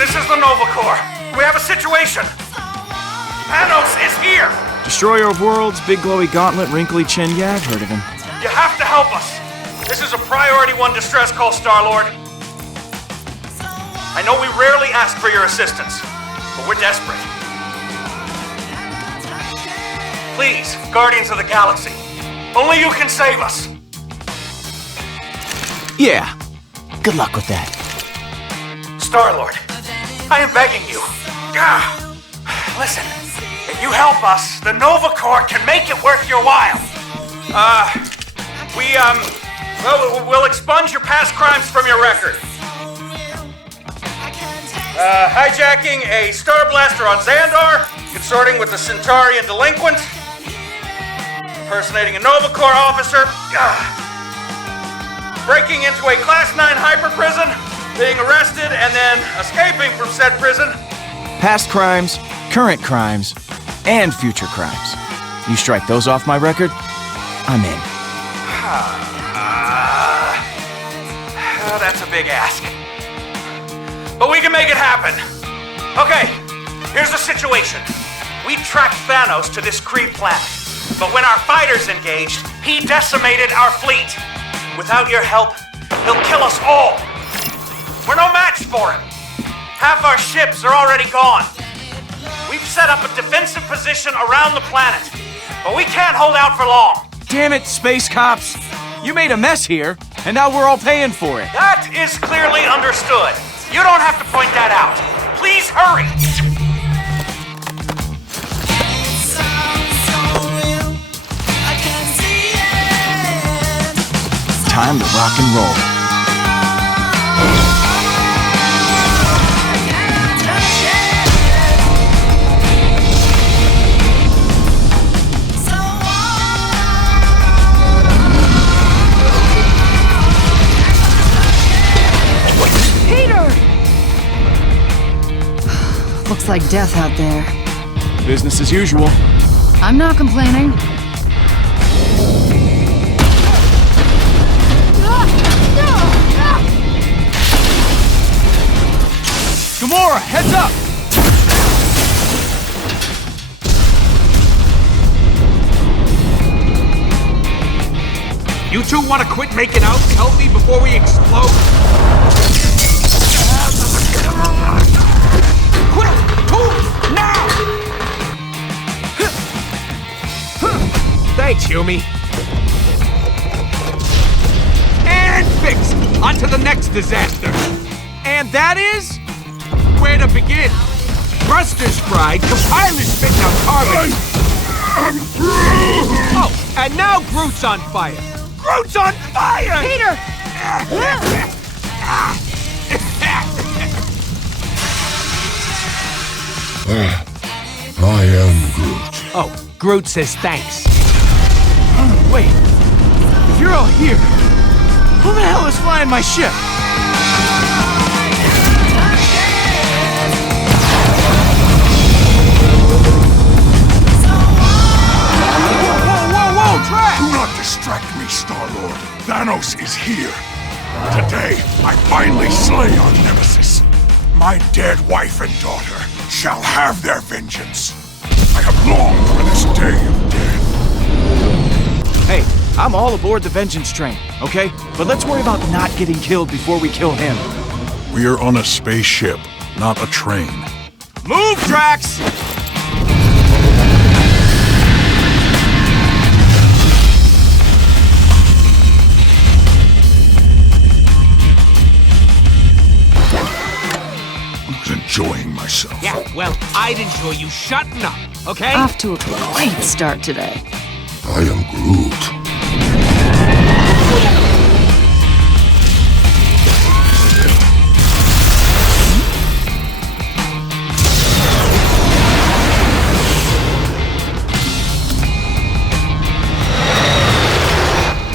this is the Nova Corps. We have a situation. Thanos is here. Destroyer of worlds, big glowy gauntlet, wrinkly chin. Yeah, I've heard of him. You have to help us. This is a priority 1 distress call, Star-Lord. I know we rarely ask for your assistance, but we're desperate. Please, Guardians of the Galaxy, only you can save us. Yeah. Good luck with that. Star-Lord, I am begging you. Listen, if you help us, the Nova Corps can make it worth your while. We'll expunge your past crimes from your record. Hijacking a Star Blaster on Xandar, consorting with a Centaurian delinquent, impersonating a Nova Corps officer, breaking into a Class 9 hyper prison, being arrested, and then escaping from said prison. Past crimes, current crimes, and future crimes. You strike those off my record, I'm in. That's a big ask. But we can make it happen. Okay, here's the situation. We tracked Thanos to this Kree planet, but when our fighters engaged, he decimated our fleet. Without your help, he'll kill us all. We're no match for him. Half our ships are already gone. We've set up a defensive position around the planet, but we can't hold out for long. Damn it, space cops. You made a mess here, and now we're all paying for it. That is clearly understood. You don't have to point that out. Please hurry. Time to rock and roll. Looks like death out there. Business as usual. I'm not complaining. Gamora, heads up! You two want to quit making out and help me before we explode? Quick! Move! Now! Thanks, Yumi. And fixed! On to the next disaster. And that is... where to begin. Thruster's fried, compiler's spitting out carbon. Oh, and now Groot's on fire. Groot's on fire! Peter! I am Groot. Oh, Groot says thanks. Wait, if you're all here, who the hell is flying my ship? Do not distract me, Star-Lord. Thanos is here. Today, I finally slay our nemesis. My dead wife and daughter shall have their vengeance. I have longed for this day of death. Hey, I'm all aboard the vengeance train, okay? But let's worry about not getting killed before we kill him. We are on a spaceship, not a train. Move, Drax! Enjoying myself. Yeah, well, I'd enjoy you shutting up, okay? Off to a great start today. I am Groot.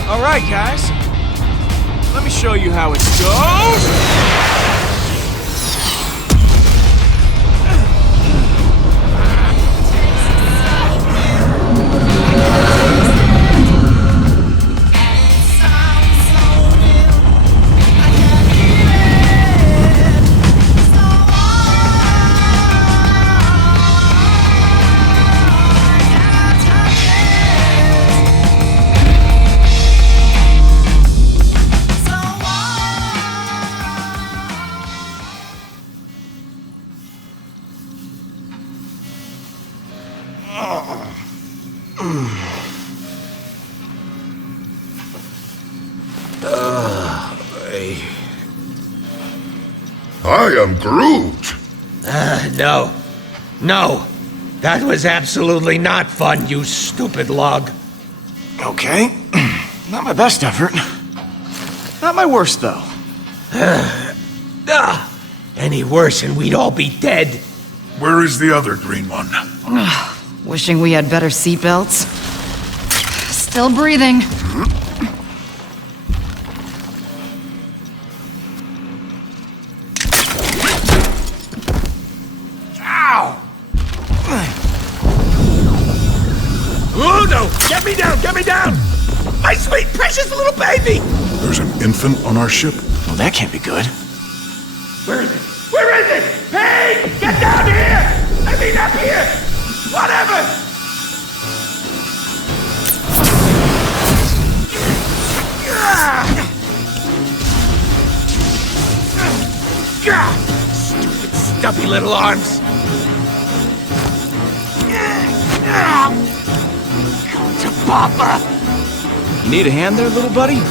All right, guys. Let me show you how it goes. I am Groot. No. No. That was absolutely not fun, you stupid log. Okay. Not my best effort. Not my worst, though. Any worse and we'd all be dead. Where is the other green one? Wishing we had better seatbelts. Still breathing. Ow! Oh no! Get me down! Get me down! My sweet, precious little baby! There's an infant on our ship? Well, that can't be good. Where is it? Where is it? Hey! Get down here! I mean up here! Whatever! Stupid, stubby little arms! Come to Papa! You need a hand there, little buddy?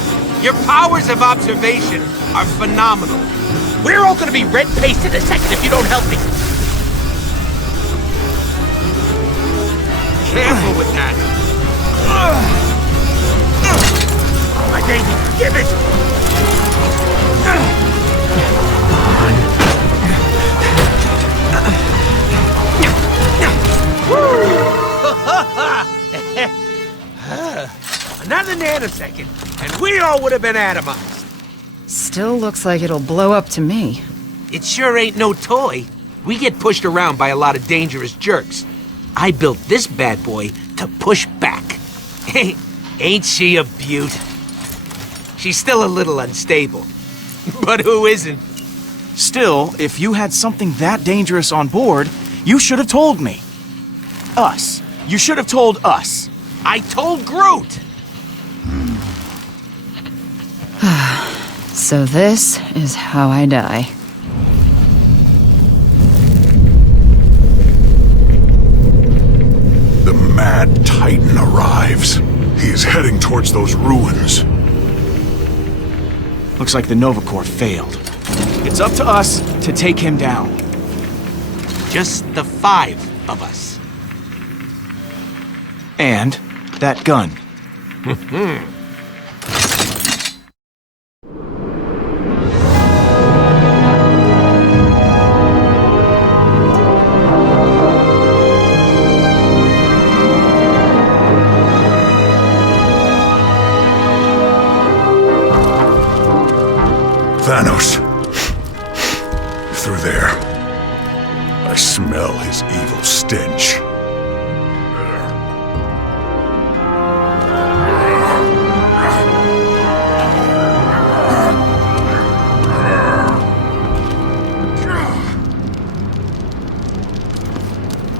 Your powers of observation are phenomenal. We're all gonna be red-faced in a second if you don't help me. Careful with that. My baby, give it! Another nanosecond, and we all would have been atomized. Still looks like it'll blow up to me. It sure ain't no toy. We get pushed around by a lot of dangerous jerks. I built this bad boy to push back. Ain't she a beaut? She's still a little unstable. But who isn't? Still, if you had something that dangerous on board, you should have told me. Us. You should have told us. I told Groot! So this is how I die. The Mad Titan arrives. He is heading towards those ruins. Looks like the Nova Corps failed. It's up to us to take him down. Just the 5 of us. And that gun. Thanos. Through there. I smell his evil stench.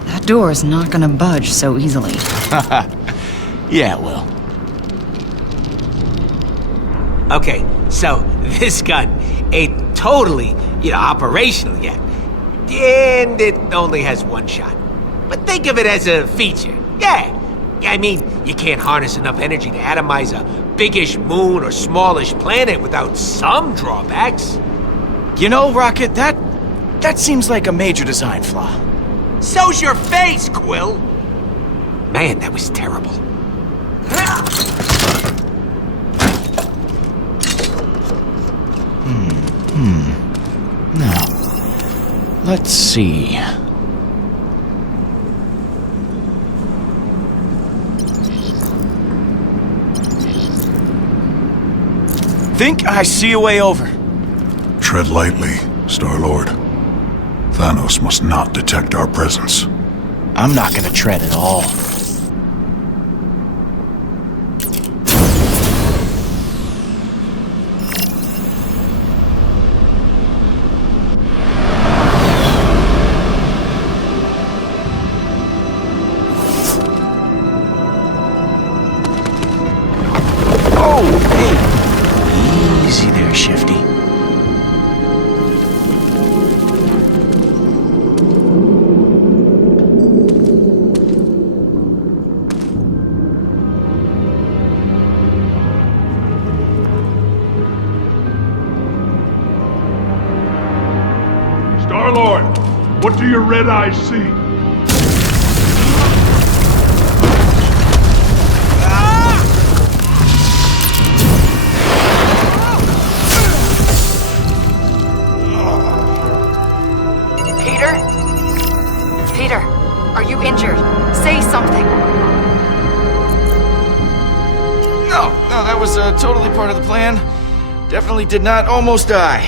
That door is not gonna budge so easily. Yeah, it will. Okay, so this gun ain't totally, operational yet. And it only has one shot. But think of it as a feature. Yeah. I mean, you can't harness enough energy to atomize a biggish moon or smallish planet without some drawbacks. You know, Rocket, that seems like a major design flaw. So's your face, Quill! Man, that was terrible. Now, let's see. Think I see a way over. Tread lightly, Star-Lord. Thanos must not detect our presence. I'm not gonna tread at all. Easy there, Shifty. What do your red eyes see? Peter? Peter, are you injured? Say something. No, that was totally part of the plan. Definitely did not almost die.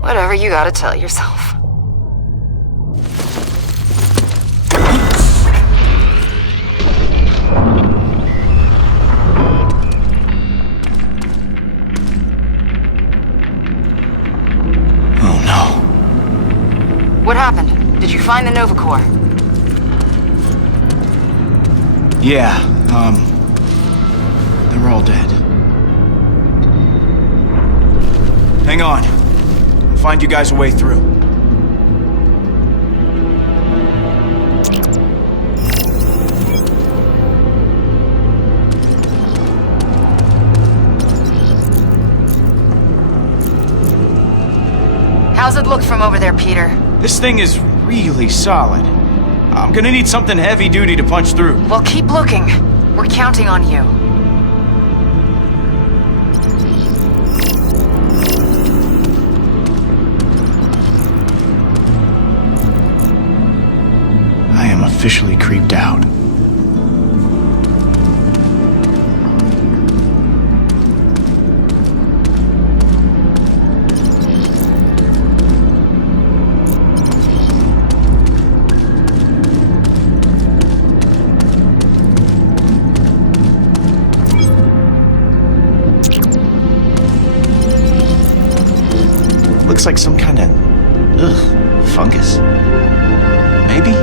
Whatever you gotta tell yourself. Oh no. What happened? Did you find the Nova Corps? Yeah, they're all dead. Hang on. I'll find you guys a way through. How's it look from over there, Peter? This thing is really solid. I'm gonna need something heavy duty to punch through. Well, keep looking. We're counting on you. I am officially creeped out. Looks like some kind of fungus. Maybe?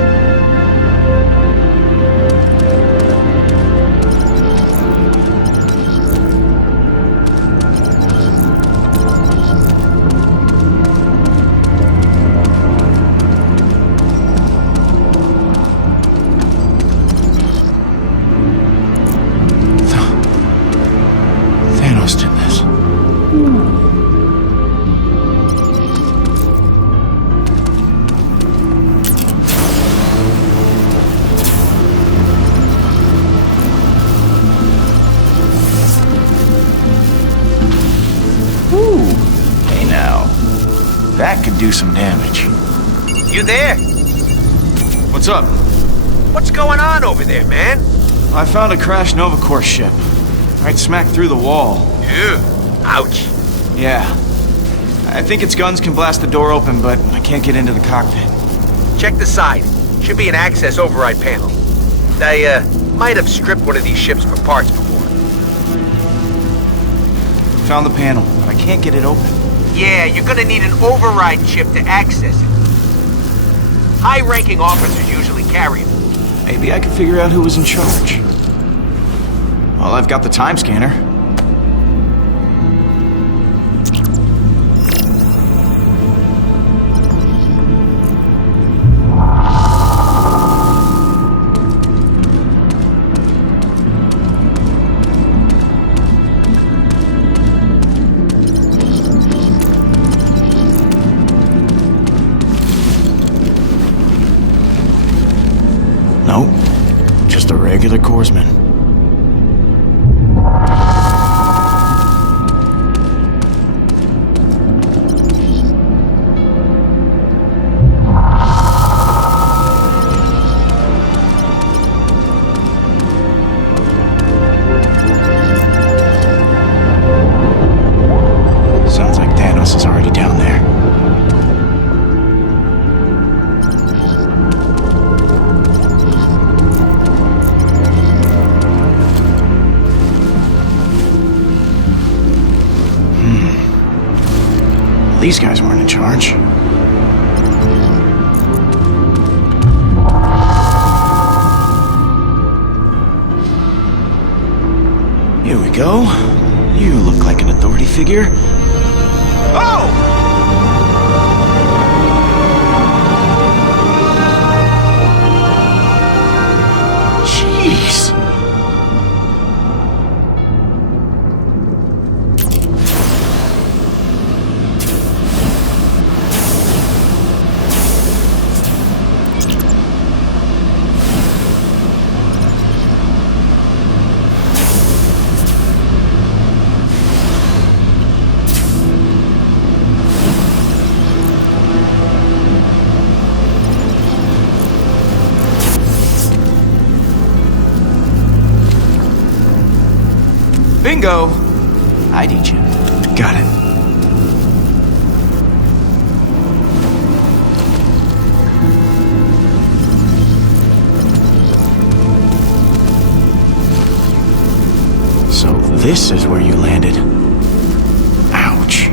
Thanos did this. Hey now. That could do some damage. You there? What's up? What's going on over there, man? I found a crashed Nova Corps ship. Right smack through the wall. Ew. Ouch. Yeah. I think its guns can blast the door open, but I can't get into the cockpit. Check the side. Should be an access override panel. I, might have stripped one of these ships for parts before. Found the panel, but I can't get it open. Yeah, you're gonna need an override chip to access it. High-ranking officers usually carry them. Maybe I can figure out who was in charge. Well, I've got the time scanner. Nope, just a regular corpsman. Sounds like Thanos is already down there. These guys weren't in charge. Here we go. You look like an authority figure. Oh! Jeez. Bingo. I'd eat you. Got it. So this is where you landed. Ouch.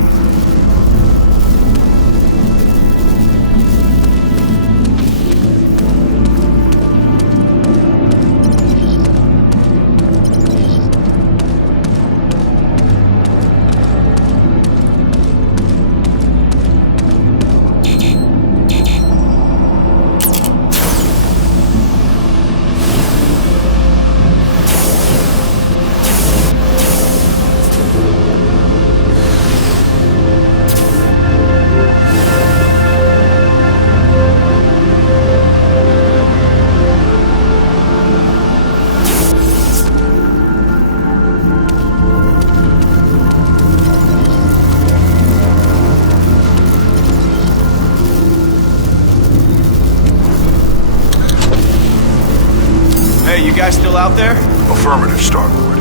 Hey, you guys still out there? Affirmative, Star-Lord.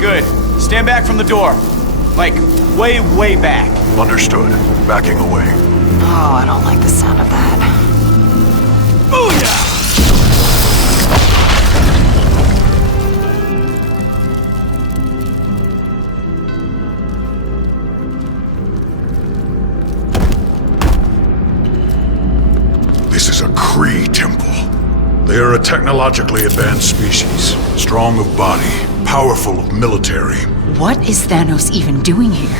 Good. Stand back from the door. Like, way, way back. Understood. Backing away. Oh, I don't like the sound of that. Booyah! This is a Kree temple. They are a technologically advanced species. Strong of body, powerful of military. What is Thanos even doing here?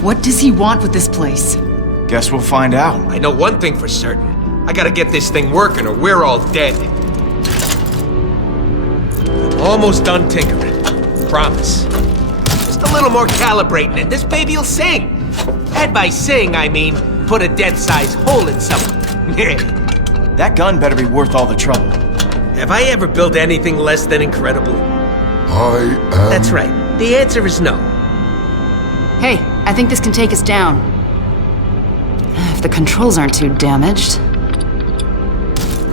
What does he want with this place? Guess we'll find out. I know one thing for certain. I gotta get this thing working or we're all dead. I'm almost done tinkering. Promise. Just a little more calibrating and this baby'll sing. And by sing, I mean put a death-sized hole in someone. That gun better be worth all the trouble. Have I ever built anything less than incredible? I am... That's right. The answer is no. Hey, I think this can take us down. If the controls aren't too damaged.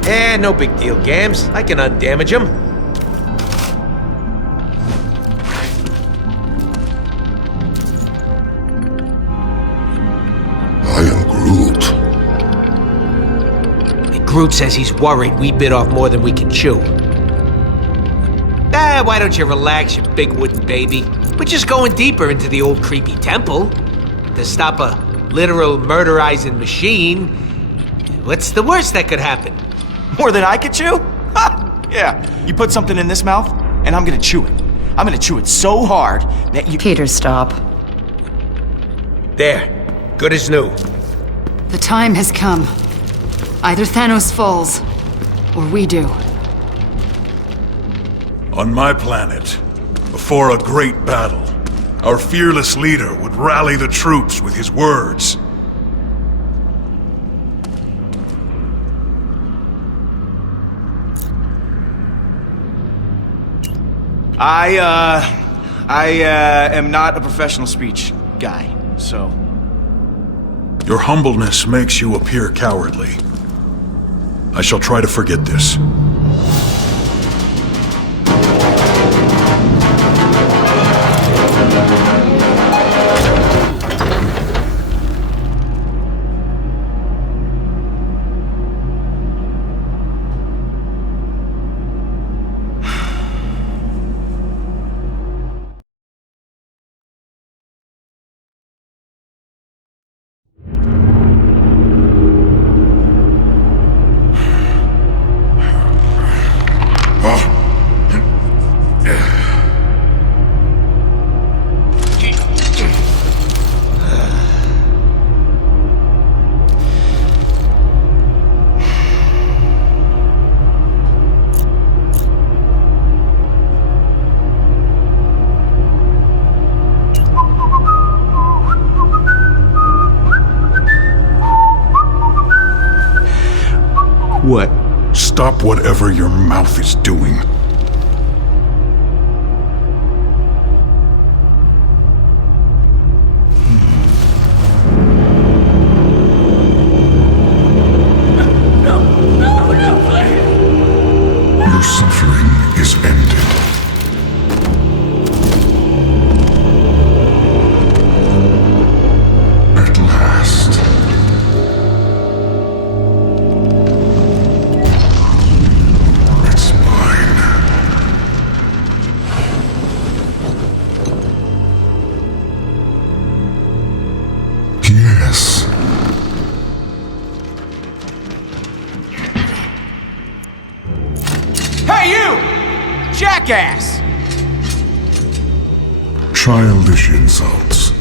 Eh, no big deal, Gams. I can undamage them. I am Groot. Groot says he's worried we bit off more than we can chew. Ah, why don't you relax, you big wooden baby? We're just going deeper into the old creepy temple. To stop a literal murderizing machine. What's the worst that could happen? More than I could chew? Ha! Yeah, you put something in this mouth, and I'm gonna chew it. I'm gonna chew it so hard that you... Peter, stop. There. Good as new. The time has come. Either Thanos falls, or we do. On my planet, before a great battle, our fearless leader would rally the troops with his words. I am not a professional speech guy, so... Your humbleness makes you appear cowardly. I shall try to forget this. What? Stop whatever your mouth is doing. Your suffering is ended. jackass! Childish insults.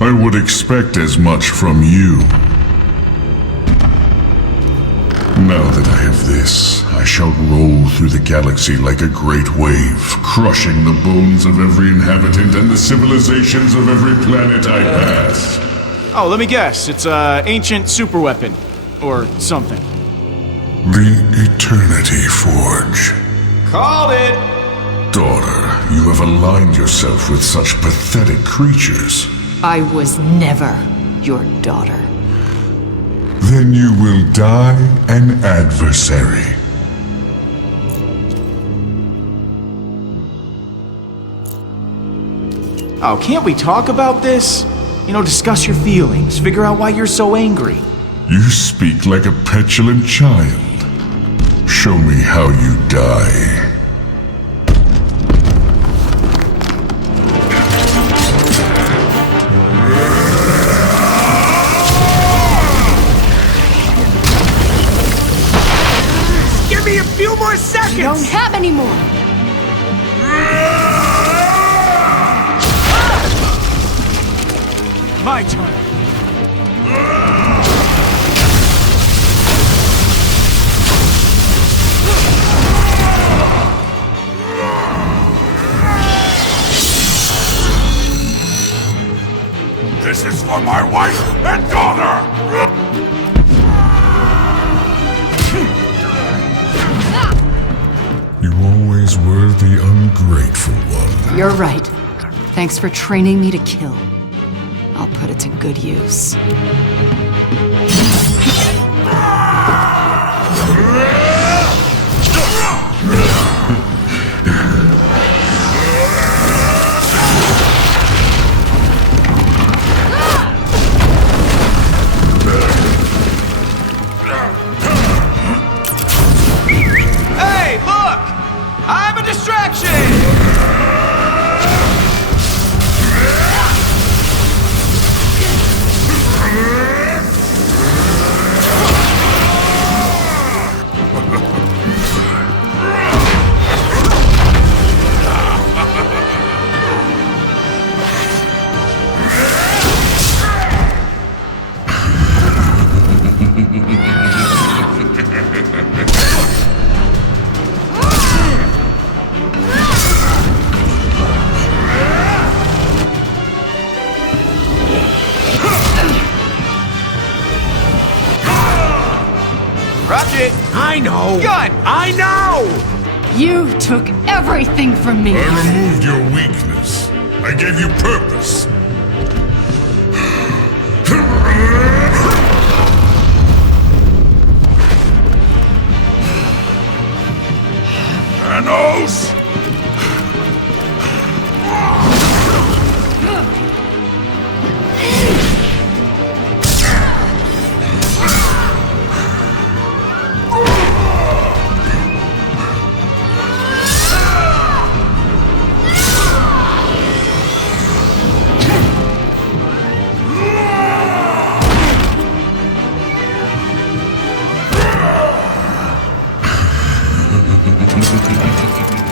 I would expect as much from you. Now that I have this, I shall roll through the galaxy like a great wave, crushing the bones of every inhabitant and the civilizations of every planet I pass. Oh, let me guess. It's an ancient superweapon. Or something. The Eternity Forge. Called it! Daughter, you have aligned yourself with such pathetic creatures. I was never your daughter. Then you will die an adversary. Oh, can't we talk about this? You know, discuss your feelings, figure out why you're so angry. You speak like a petulant child. Show me how you die. Give me a few more seconds! Don't have any more! My turn. This is for my wife and daughter! You always were the ungrateful one. You're right. Thanks for training me to kill. I'll put it to good use. Hey, look! I'm a distraction! Rocket! I know! Gun! I know! You took everything from me! I removed your weakness. I gave you purpose. Thanos!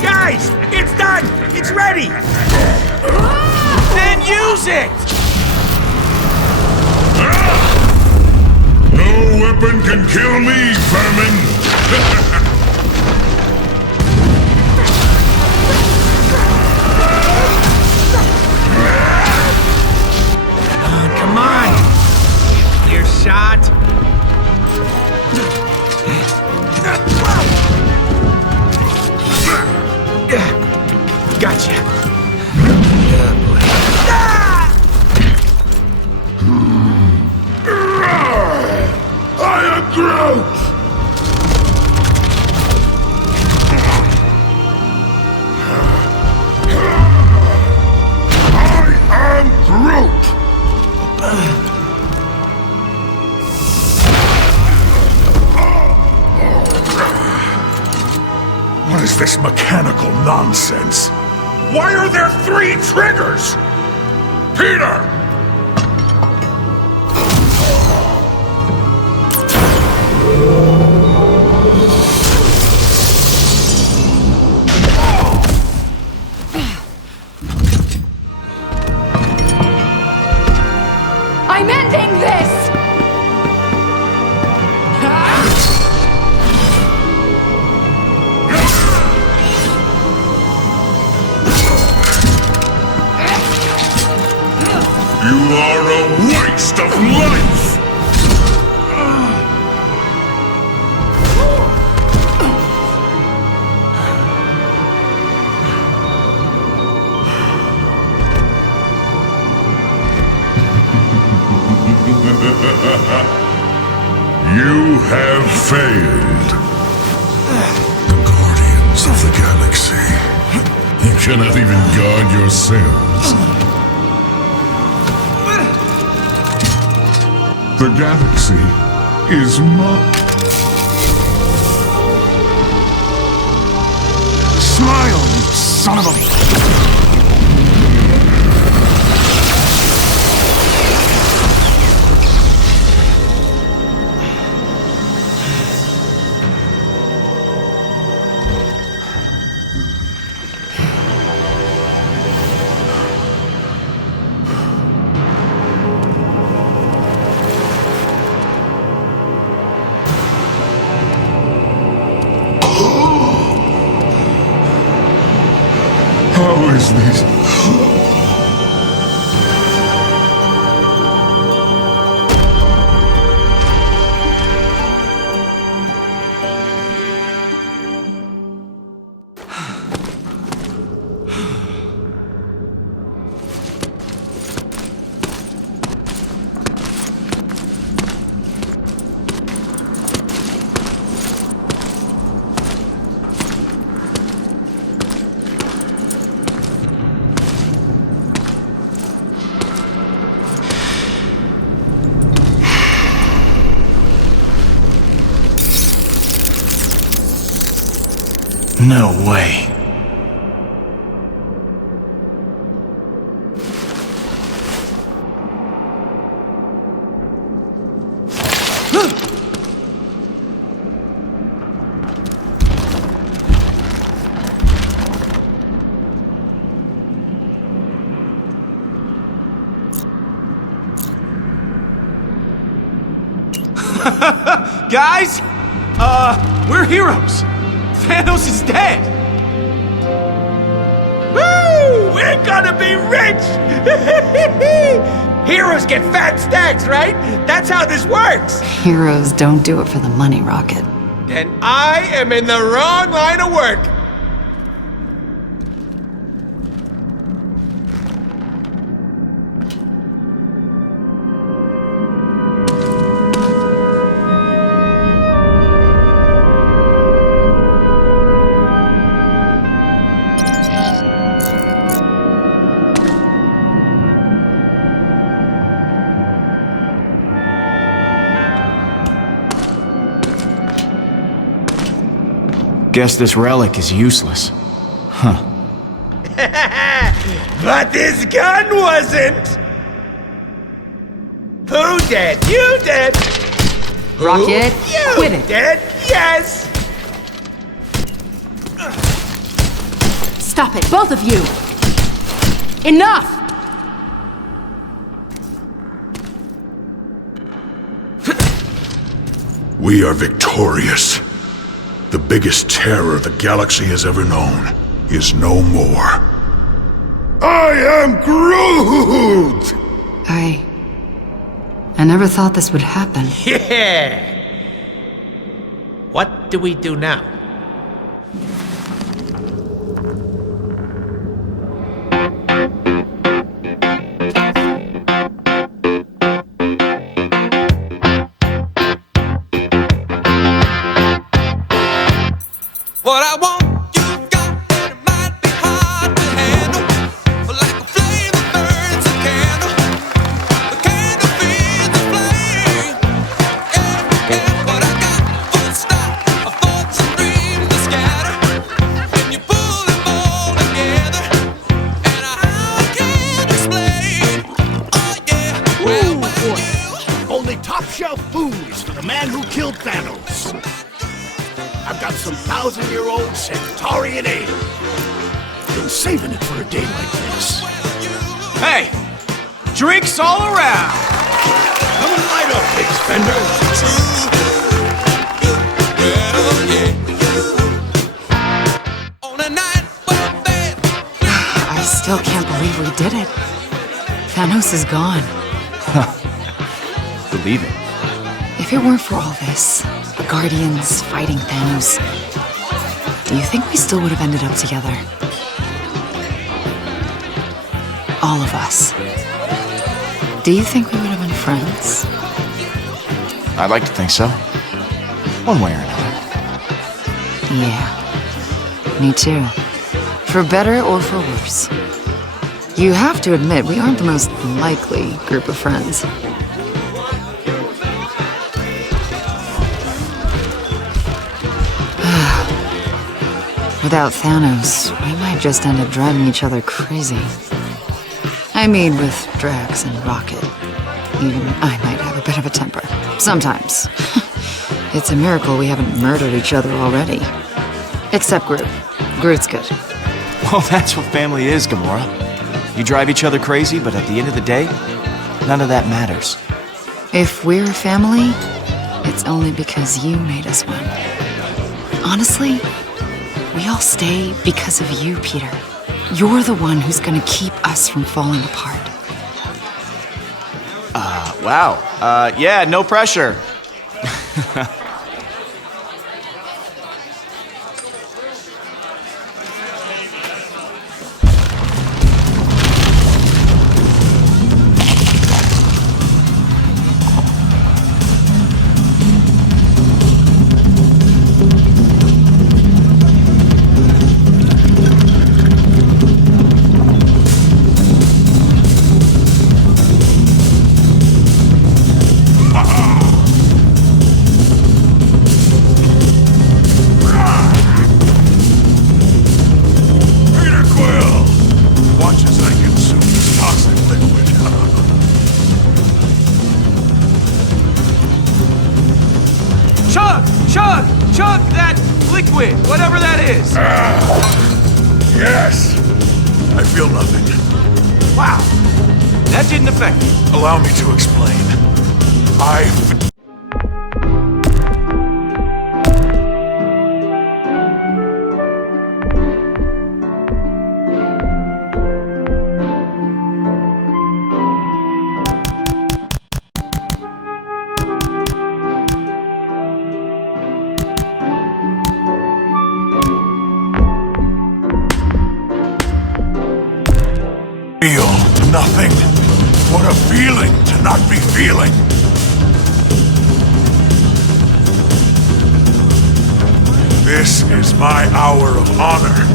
Guys! It's done! It's ready! Then use it! No weapon can kill me, vermin! Come on! Clear shot! Gotcha! I am Groot! I am Groot! What is this mechanical nonsense? Why are there 3 triggers? Peter! You are a waste of life! You have failed. The Guardians of the Galaxy. You cannot even guard yourselves. The galaxy is mine. Smile, you son of a... How is this? No way. Guys, we're heroes. Thanos is dead. Woo! We're gonna be rich. Heroes get fat stacks, right? That's how this works. Heroes don't do it for the money, Rocket. Then I am in the wrong line of work. Guess this relic is useless. Huh. But this gun wasn't. Who did? You did. Rocket, You quit it. did. Yes. Stop it, both of you! Enough! We are victorious. The biggest terror the galaxy has ever known is no more. I am Groot! I never thought this would happen. Yeah. What do we do now? What I want, you got, and it might be hard to handle. But like a flame that burns a candle, the candle feeds the flame. Yeah, but I got full stop of thoughts and dreams to scatter. When you pull them all together, and I can't explain. Oh yeah, well, you. Only top-shelf booze for the man who killed Thanos. I've got some 1,000-year-old Centaurian ale. Been saving it for a day like this. Hey! Drinks all around! Come and light up, big spender. Well, yeah. On a night like that, I still can't believe we did it. Thanos is gone. Believe it. If it weren't for all this, the Guardians fighting Thanos, do you think we still would have ended up together? All of us. Do you think we would have been friends? I'd like to think so. One way or another. Yeah, me too. For better or for worse. You have to admit, we aren't the most likely group of friends. Without Thanos, we might just end up driving each other crazy. I mean, with Drax and Rocket. Even I might have a bit of a temper. Sometimes. It's a miracle we haven't murdered each other already. Except Groot. Groot's good. Well, that's what family is, Gamora. You drive each other crazy, but at the end of the day, none of that matters. If we're a family, it's only because you made us one. Honestly, we all stay because of you, Peter. You're the one who's gonna keep us from falling apart. Wow. Yeah, no pressure. Chug that liquid, whatever that is. Yes. I feel nothing. Wow. That didn't affect me. Allow me to explain. Feel nothing. What a feeling to not be feeling. This is my hour of honor.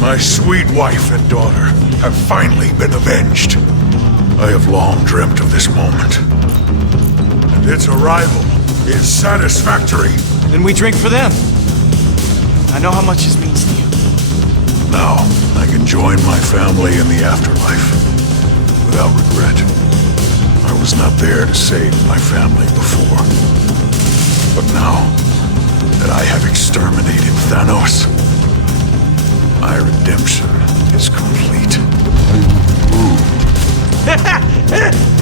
My sweet wife and daughter have finally been avenged. I have long dreamt of this moment. And its arrival is satisfactory. Then we drink for them. I know how much this means to you. Now, I can join my family in the afterlife without regret. I was not there to save my family before. But now that I have exterminated Thanos, my redemption is complete.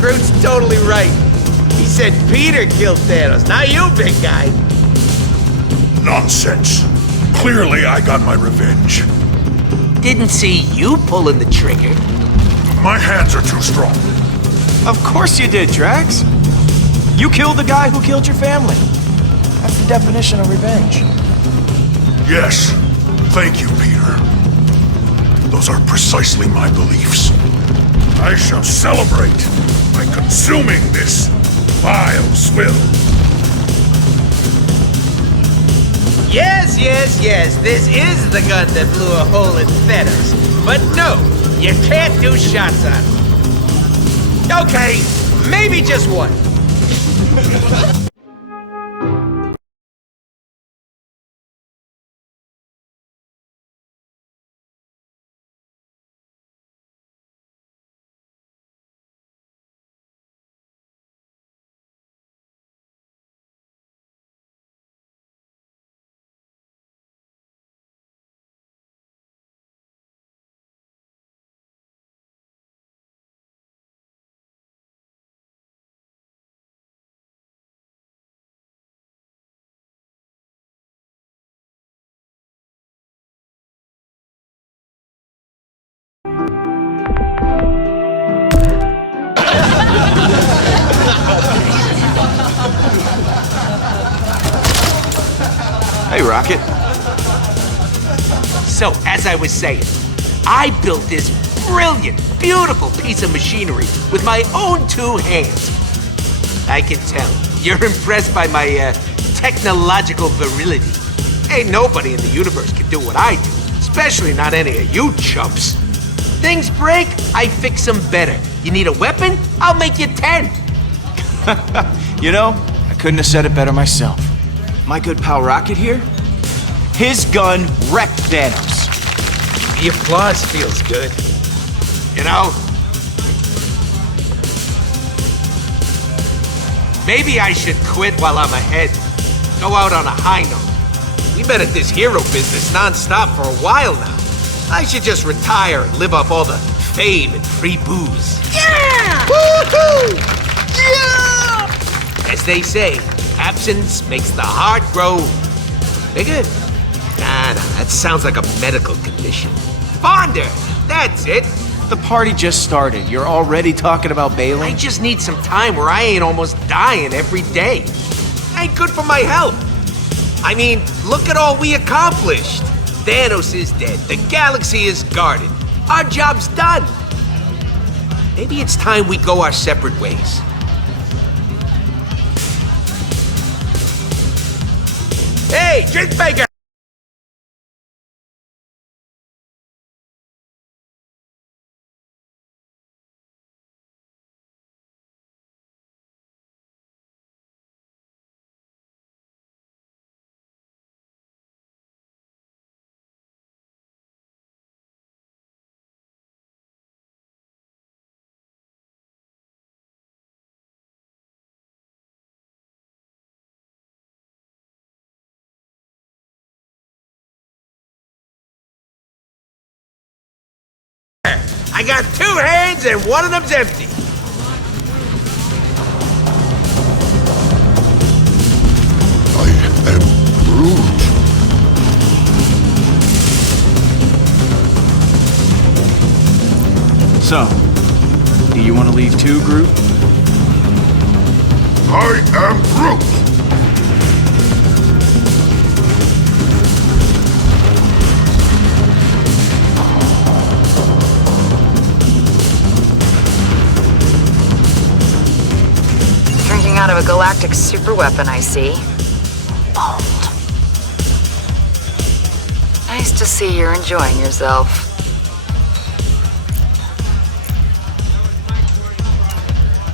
Groot's totally right. He said Peter killed Thanos, not you, big guy. Nonsense. Clearly, I got my revenge. Didn't see you pulling the trigger. My hands are too strong. Of course you did, Drax. You killed the guy who killed your family. That's the definition of revenge. Yes. Thank you, Peter. Those are precisely my beliefs. I shall celebrate by consuming this vile swill. Yes, this is the gun that blew a hole in Thanos. But no, you can't do shots on it. Okay, maybe just one. Hey, Rocket. So, as I was saying, I built this brilliant, beautiful piece of machinery with my own 2 hands. I can tell you're impressed by my technological virility. Ain't nobody in the universe can do what I do, especially not any of you chumps. Things break, I fix them better. You need a weapon? I'll make you 10. You know, I couldn't have said it better myself. My good pal Rocket here, his gun wrecked Thanos. The applause feels good. You know? Maybe I should quit while I'm ahead. Go out on a high note. We've been at this hero business non-stop for a while now. I should just retire and live off all the fame and free booze. Yeah! Woohoo! Yeah! As they say, absence makes the heart grow bigger. Nah, that sounds like a medical condition. Fonder! That's it! The party just started. You're already talking about I bailing? just need some time where I ain't almost dying every day. Ain't good for my health. I mean, look at all we accomplished. Thanos is dead. The galaxy is guarded. Our job's done. Maybe it's time we go our separate ways. Hey, drink maker! I got 2 hands and one of them's empty. I am Groot. So, do you want to leave too, Groot? I am Groot. Drinking out of a galactic superweapon, I see. Bold. Nice to see you're enjoying yourself.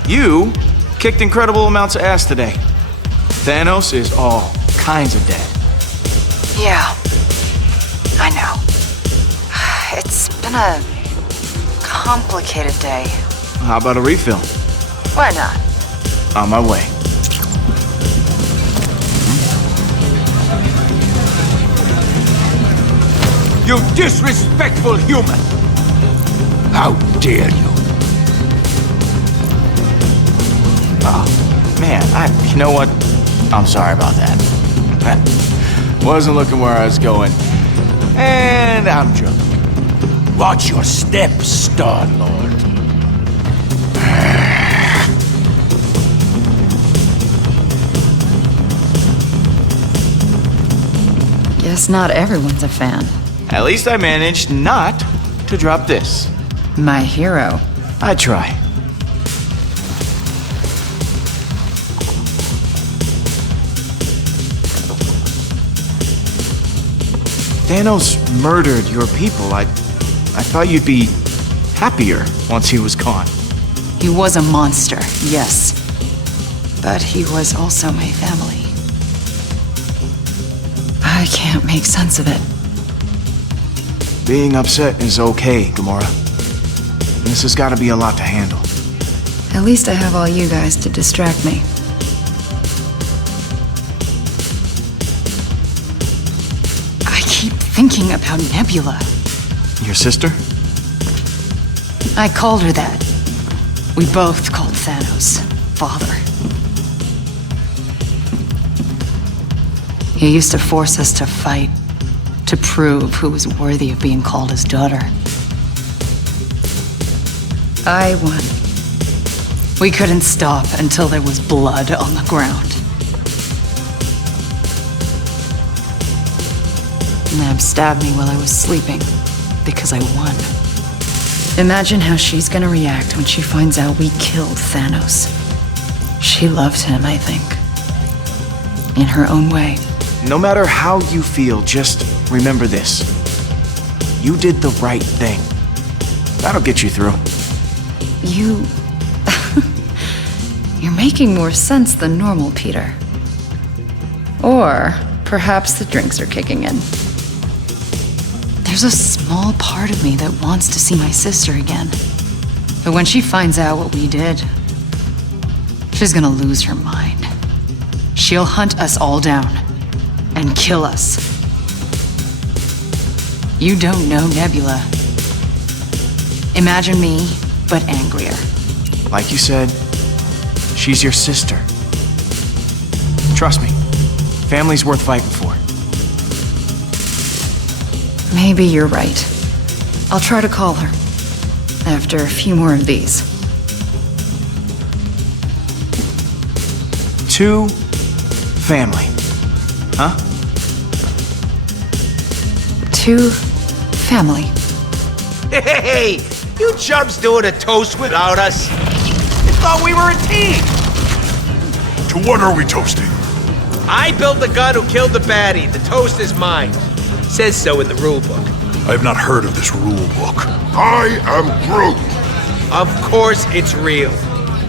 You kicked incredible amounts of ass today. Thanos is all kinds of dead. Yeah, I know. It's been a complicated day. How about a refill? Why not? On my way. You disrespectful human! How dare you? Oh, man, you know what? I'm sorry about that. Wasn't looking where I was going. And I'm drunk. Watch your step, Star-Lord. Guess not everyone's a fan. At least I managed not to drop this. My hero. I try. Thanos murdered your people. I thought you'd be happier once he was gone. He was a monster, yes. But he was also my family. I can't make sense of it. Being upset is okay, Gamora. This has got to be a lot to handle. At least I have all you guys to distract me. I keep thinking about Nebula. Your sister? I called her that. We both called Thanos father. He used to force us to fight, to prove who was worthy of being called his daughter. I won. We couldn't stop until there was blood on the ground. Neb stabbed me while I was sleeping, because I won. Imagine how she's gonna react when she finds out we killed Thanos. She loved him, I think. In her own way. No matter how you feel, just remember this. You did the right thing. That'll get you through. You're making more sense than normal, Peter. Or perhaps the drinks are kicking in. There's a small part of me that wants to see my sister again. But when she finds out what we did, she's gonna lose her mind. She'll hunt us all down and kill us. You don't know Nebula. Imagine me, but angrier. Like you said, she's your sister. Trust me, family's worth fighting for. Maybe you're right. I'll try to call her. After a few more of these. 2 family. Huh? 2 family. Hey, you chumps doing a toast without us? I thought we were a team. To what are we toasting? I built the gun who killed the baddie. The toast is mine. Says so in the rule book. I have not heard of this rule book. I am Groot. Of course it's real.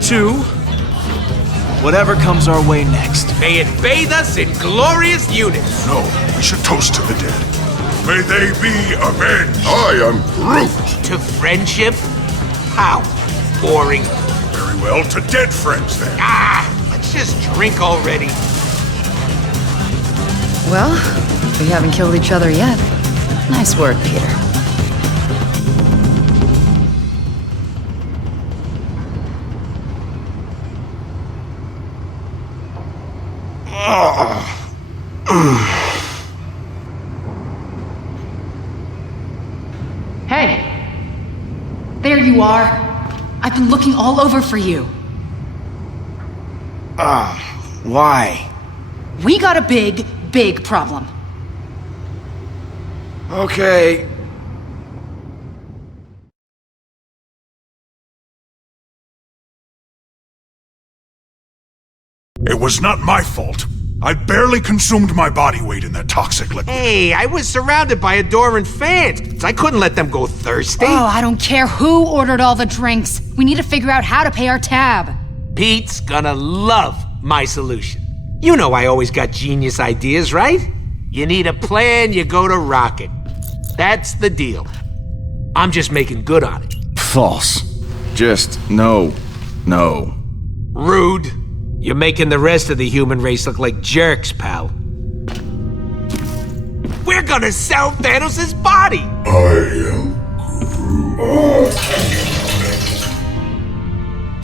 2, whatever comes our way next. May it bathe us in glorious units. No, we should toast to the dead. May they be avenged. I am Groot. To friendship? How? Boring. Very well, to dead friends then. Let's just drink already. Well, we haven't killed each other yet. Nice work, Peter. Hey! There you are. I've been looking all over for you. Why? We got a big, big problem. Okay. It was not my fault. I barely consumed my body weight in that toxic liquid. Hey, I was surrounded by adoring fans. I couldn't let them go thirsty. Oh, I don't care who ordered all the drinks. We need to figure out how to pay our tab. Pete's gonna love my solution. You know I always got genius ideas, right? You need a plan, you go to Rocket. That's the deal. I'm just making good on it. False. Just no. Rude. You're making the rest of the human race look like jerks, pal. We're gonna sell Thanos' body!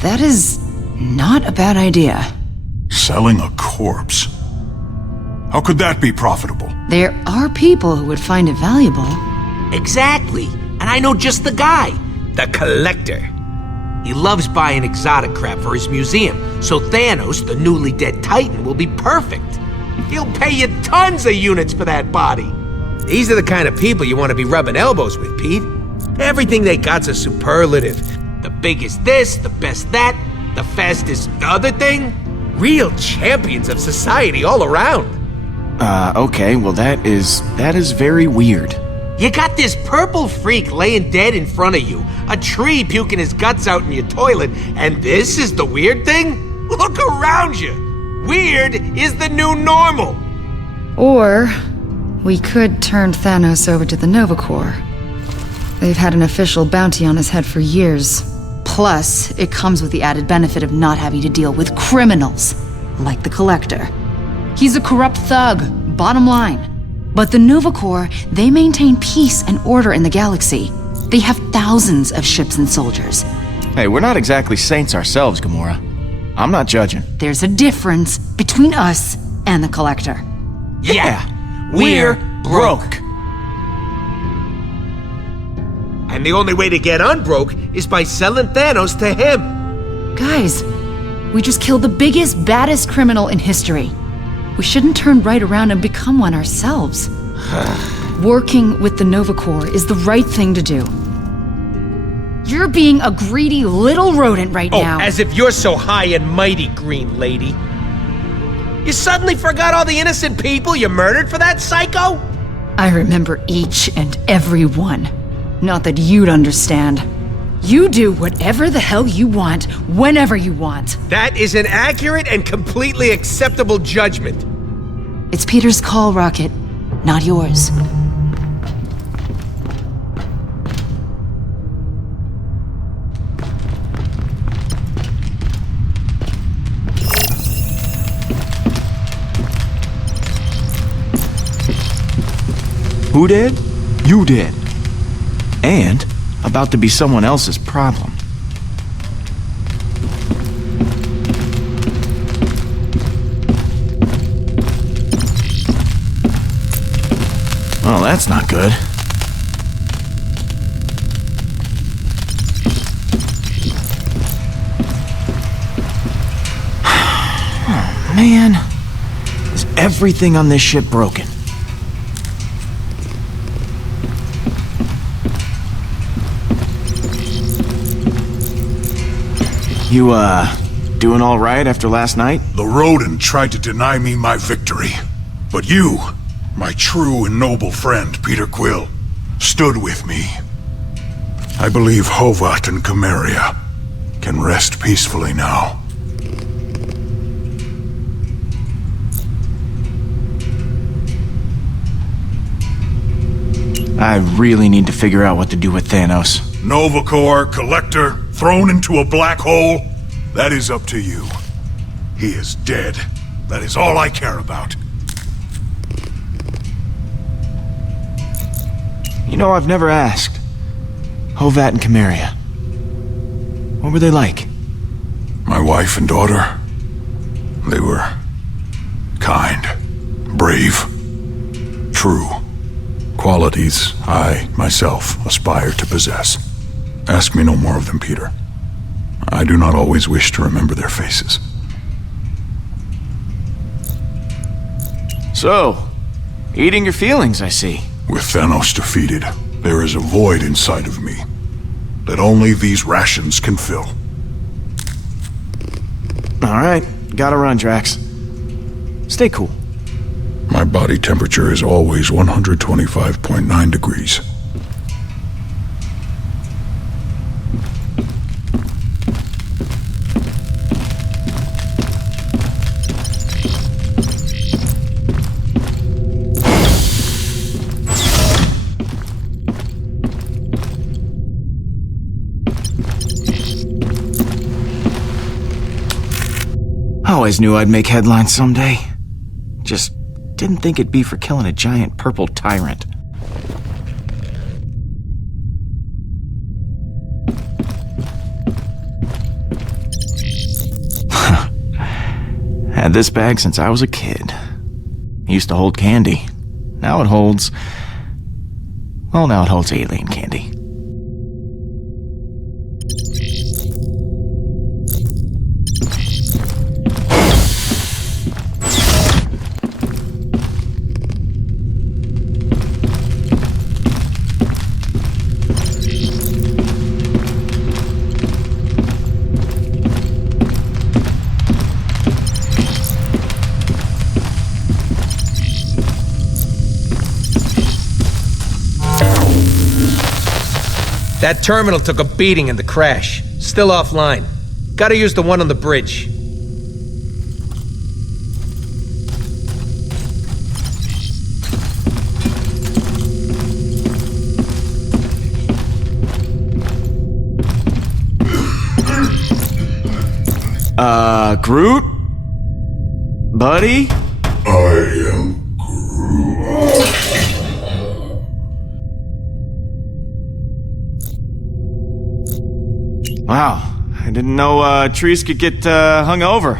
That is not a bad idea. Selling a corpse? How could that be profitable? There are people who would find it valuable. Exactly. And I know just the guy. The Collector. He loves buying exotic crap for his museum, so Thanos, the newly dead Titan, will be perfect. He'll pay you tons of units for that body. These are the kind of people you want to be rubbing elbows with, Pete. Everything they got's a superlative. The biggest this, the best that, the fastest other thing. Real champions of society all around. Okay, well that is very weird. You got this purple freak laying dead in front of you, a tree puking his guts out in your toilet, and this is the weird thing? Look around you. Weird is the new normal. Or we could turn Thanos over to the Nova Corps. They've had an official bounty on his head for years. Plus, it comes with the added benefit of not having to deal with criminals, like the Collector. He's a corrupt thug, bottom line. But the Nova Corps, they maintain peace and order in the galaxy. They have thousands of ships and soldiers. Hey, we're not exactly saints ourselves, Gamora. I'm not judging. There's a difference between us and the Collector. Yeah, we're broke. And the only way to get unbroke is by selling Thanos to him. Guys, we just killed the biggest, baddest criminal in history. We shouldn't turn right around and become one ourselves. Working with the Nova Corps is the right thing to do. You're being a greedy little rodent right now. As if you're so high and mighty, Green Lady. You suddenly forgot all the innocent people you murdered for that psycho? I remember each and every one. Not that you'd understand. You do whatever the hell you want, whenever you want. That is an accurate and completely acceptable judgment. It's Peter's call, Rocket, not yours. Who did? You did. And about to be someone else's problem. Well, that's not good. Oh, man. Is everything on this ship broken? You, doing all right after last night? The rodent tried to deny me my victory. But you, my true and noble friend, Peter Quill, stood with me. I believe Hovat and Chimeria can rest peacefully now. I really need to figure out what to do with Thanos. Nova Corps, Collector, thrown into a black hole? That is up to you. He is dead. That is all I care about. You know, I've never asked. Hovat and Chimeria. What were they like? My wife and daughter, they were kind, brave, true. Qualities I, myself, aspire to possess. Ask me no more of them, Peter. I do not always wish to remember their faces. So, eating your feelings, I see. With Thanos defeated, there is a void inside of me that only these rations can fill. All right, gotta run, Drax. Stay cool. My body temperature is always 125.9 degrees. Always knew I'd make headlines someday. Just didn't think it'd be for killing a giant purple tyrant. Had this bag since I was a kid. Used to hold candy. Now it holds... well, now it holds alien candy. That terminal took a beating in the crash. Still offline. Gotta use the one on the bridge. Groot? Buddy? I am Groot. Wow, I didn't know trees could get hung over.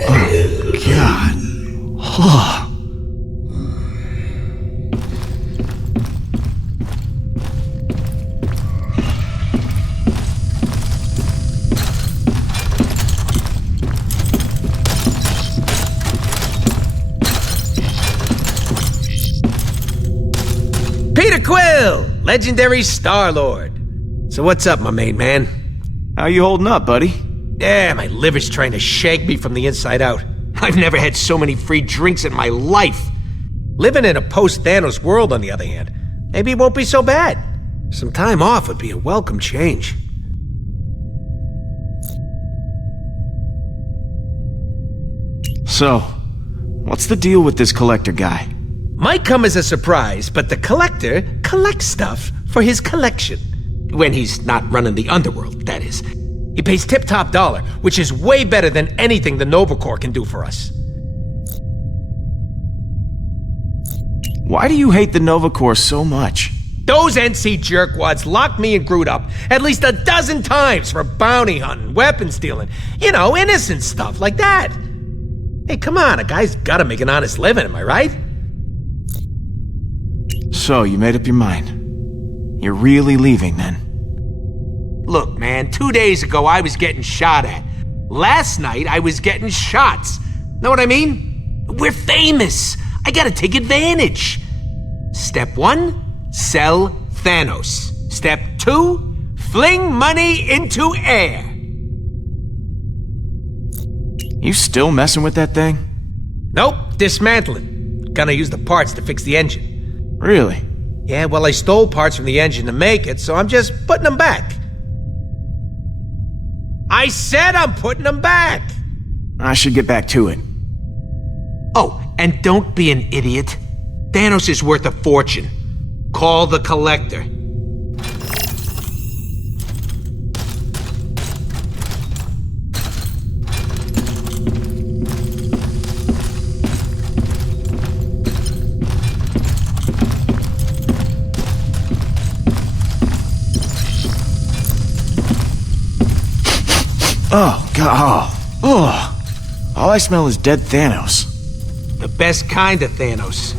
Oh, God. Oh. Quill, legendary Star-Lord. So what's up, my main man? How you holding up, buddy? Yeah, my liver's trying to shake me from the inside out. I've never had so many free drinks in my life. Living in a post-Thanos world, on the other hand, maybe it won't be so bad. Some time off would be a welcome change. So, what's the deal with this collector guy? Might come as a surprise, but the collector collects stuff for his collection. When he's not running the underworld, that is. He pays tip-top dollar, which is way better than anything the Nova Corps can do for us. Why do you hate the Nova Corps so much? Those NC jerkwads locked me and Groot up at least a dozen times for bounty hunting, weapon stealing, you know, innocent stuff like that. Hey, come on, a guy's gotta make an honest living, am I right? So, you made up your mind. You're really leaving, then? Look, man, 2 days ago I was getting shot at. Last night I was getting shots. Know what I mean? We're famous. I gotta take advantage. Step 1, sell Thanos. Step 2, fling money into air. You still messing with that thing? Nope, dismantling. Gonna use the parts to fix the engine. Really? Yeah, well, I stole parts from the engine to make it, so I'm just putting them back. I said I'm putting them back! I should get back to it. Oh, and don't be an idiot. Thanos is worth a fortune. Call the collector. Oh, God. Oh. All I smell is dead Thanos. The best kind of Thanos.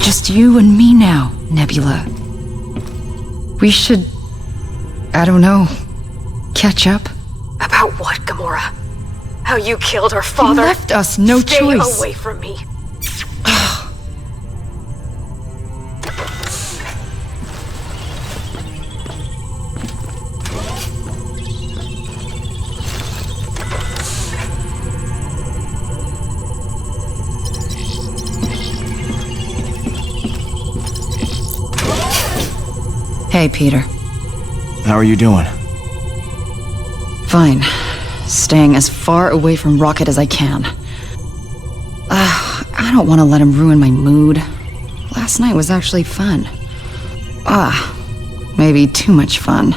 Just you and me now, Nebula. We should, I don't know, catch up. About what, Gamora? How you killed her father? You left us no Stay choice. away from me. Hey, Peter. How are you doing? Fine. Staying as far away from Rocket as I can. I don't want to let him ruin my mood. Last night was actually fun. Maybe too much fun.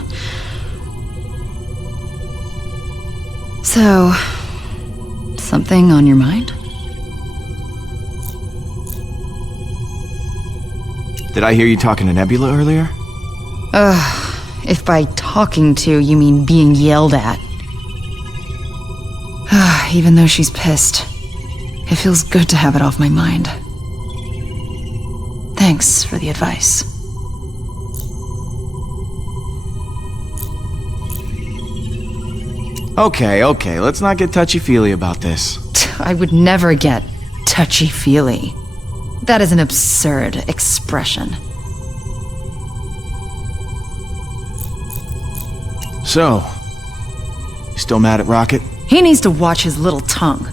So, something on your mind? Did I hear you talking to Nebula earlier? If by talking to you mean being yelled at. Even though she's pissed, it feels good to have it off my mind. Thanks for the advice. Okay, let's not get touchy-feely about this. I would never get touchy-feely. That is an absurd expression. So, you still mad at Rocket? He needs to watch his little tongue.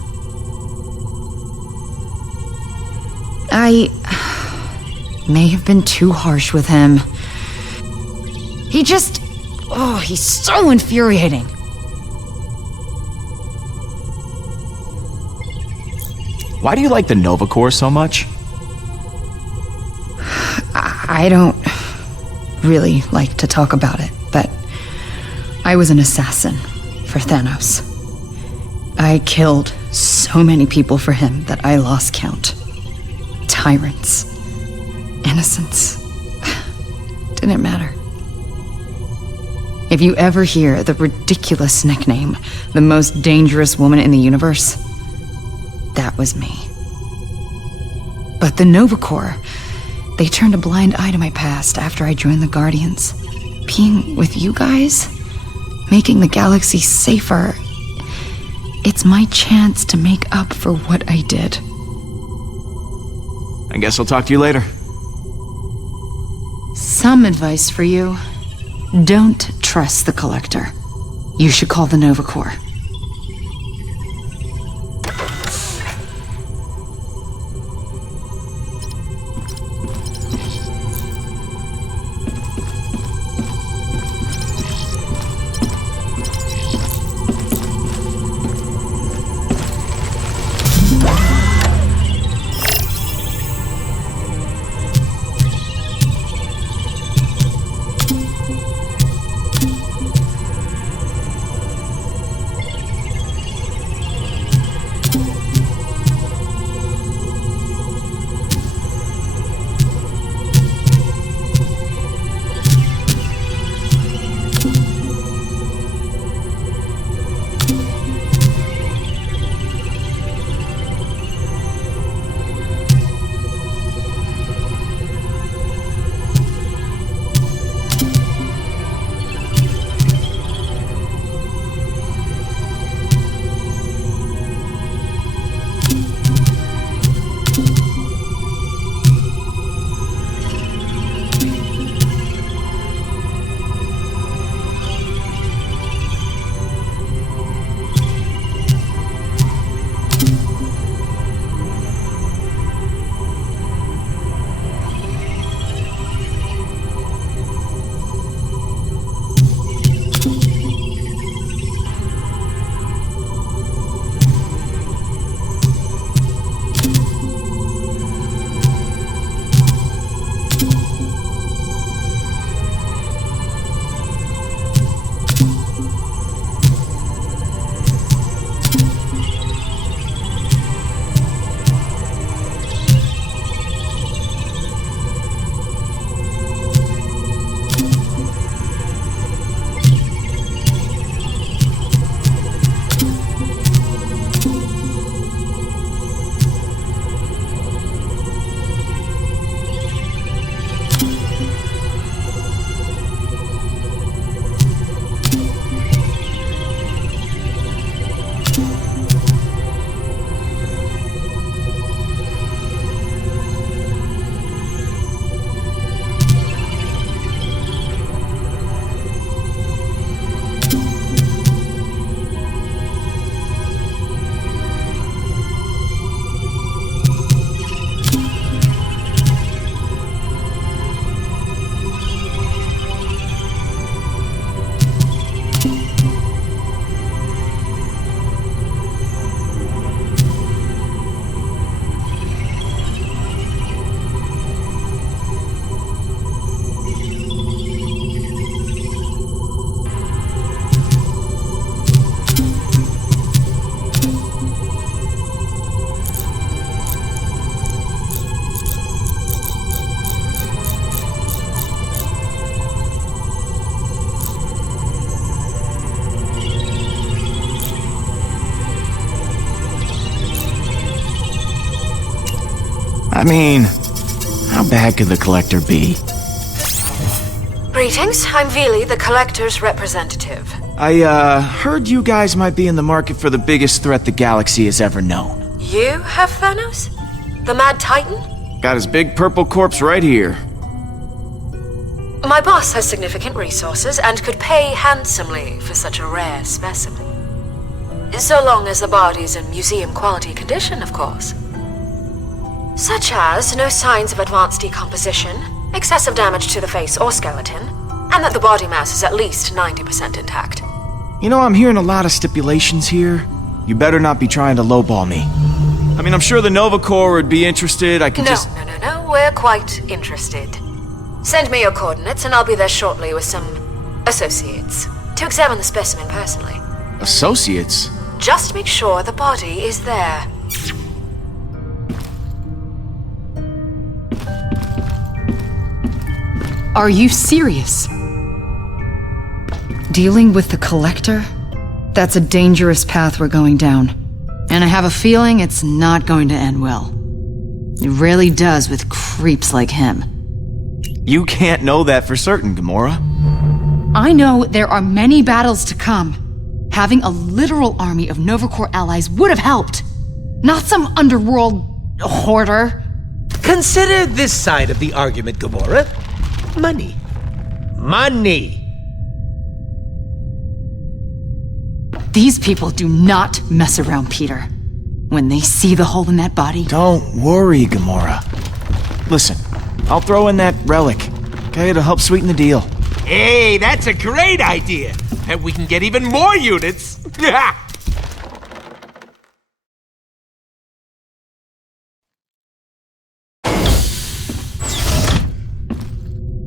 I may have been too harsh with him. He's so infuriating. Why do you like the Nova Corps so much? I don't really like to talk about it, but I was an assassin for Thanos. I killed so many people for him that I lost count. Tyrants. Innocents. Didn't matter. If you ever hear the ridiculous nickname, the most dangerous woman in the universe, that was me. But the Nova Corps, they turned a blind eye to my past after I joined the Guardians. Being with you guys, making the galaxy safer, it's my chance to make up for what I did. I guess I'll talk to you later. Some advice for you. Don't trust the Collector. You should call the Nova Corps. I mean, how bad could the Collector be? Greetings, I'm Veely, the Collector's representative. I, heard you guys might be in the market for the biggest threat the galaxy has ever known. You have Thanos? The Mad Titan? Got his big purple corpse right here. My boss has significant resources and could pay handsomely for such a rare specimen. So long as the body's in museum-quality condition, of course. Such as no signs of advanced decomposition, excessive damage to the face or skeleton, and that the body mass is at least 90% intact. You know, I'm hearing a lot of stipulations here. You better not be trying to lowball me. I mean, I'm sure the Nova Corps would be interested. I could just... No, we're quite interested. Send me your coordinates and I'll be there shortly with some associates. to examine the specimen personally. Associates? Just make sure the body is there. Are you serious? Dealing with the Collector? That's a dangerous path we're going down. And I have a feeling it's not going to end well. It really does with creeps like him. You can't know that for certain, Gamora. I know there are many battles to come. Having a literal army of Nova Corps allies would have helped. Not some underworld hoarder. Consider this side of the argument, Gamora. Money. Money. These people do not mess around, Peter. When they see the hole in that body... Don't worry, Gamora. Listen, I'll throw in that relic, okay, to help sweeten the deal. Hey, that's a great idea. And we can get even more units.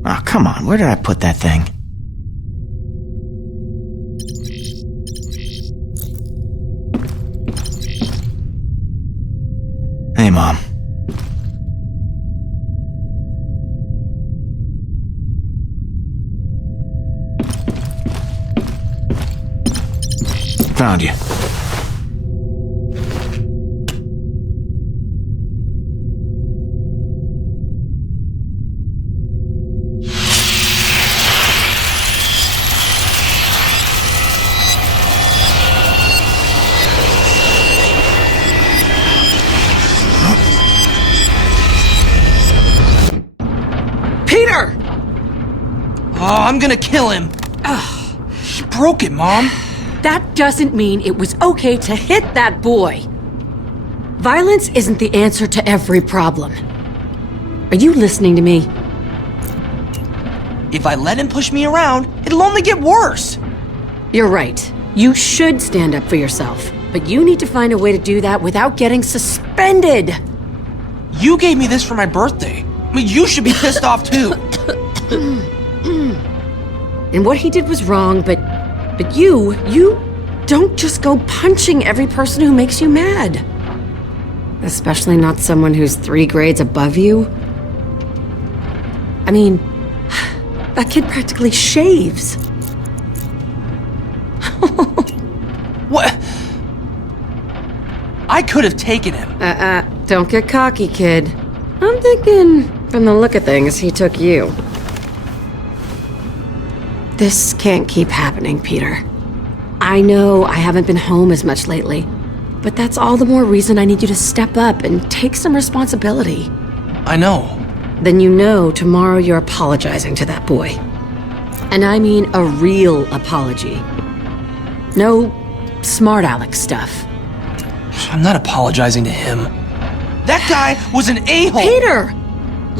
Oh, come on, where did I put that thing? Hey, Mom. Found you. Peter! Oh, I'm gonna kill him. He broke it, Mom. That doesn't mean it was okay to hit that boy. Violence isn't the answer to every problem. Are you listening to me? If I let him push me around, it'll only get worse. You're right. You should stand up for yourself. But you need to find a way to do that without getting suspended. You gave me this for my birthday. I mean, you should be pissed off too. And what he did was wrong, but you don't just go punching every person who makes you mad. Especially not someone who's 3 grades above you. I mean, that kid practically shaves. What? I could have taken him. Don't get cocky, kid. I'm thinking, from the look of things, he took you. This can't keep happening, Peter. I know I haven't been home as much lately, but that's all the more reason I need you to step up and take some responsibility. I know. Then you know tomorrow you're apologizing to that boy. And I mean a real apology. No smart aleck stuff. I'm not apologizing to him. That guy was an a-hole. Peter!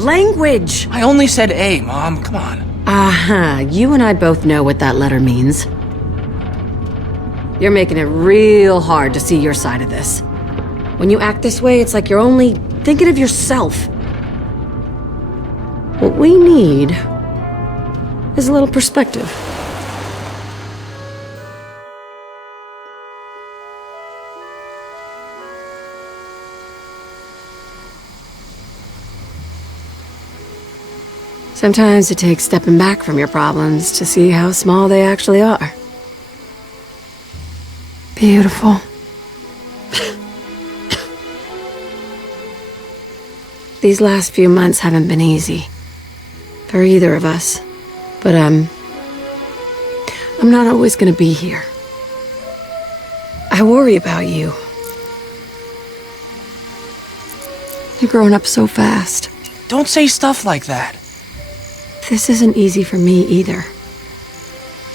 Language! I only said A, Mom. Come on. You and I both know what that letter means. You're making it real hard to see your side of this. When you act this way, it's like you're only thinking of yourself. What we need is a little perspective. Sometimes it takes stepping back from your problems to see how small they actually are. Beautiful. These last few months haven't been easy for either of us, but I'm not always gonna be here. I worry about you. You're growing up so fast. Don't say stuff like that. This isn't easy for me either.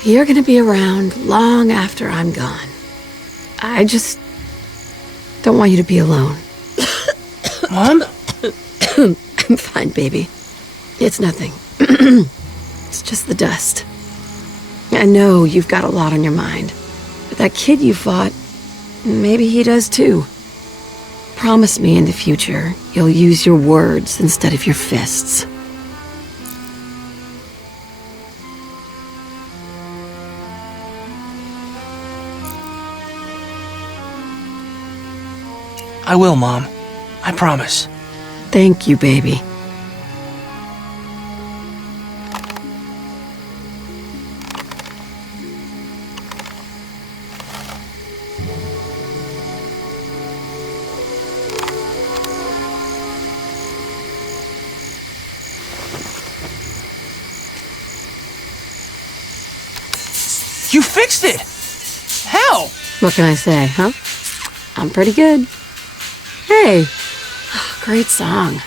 You're gonna be around long after I'm gone. I just don't want you to be alone. Mom? I'm fine, baby. It's nothing. It's just the dust. I know you've got a lot on your mind. But that kid you fought, maybe he does too. Promise me in the future you'll use your words instead of your fists. I will, Mom. I promise. Thank you, baby. You fixed it! How? What can I say, huh? I'm pretty good. Hey, great song.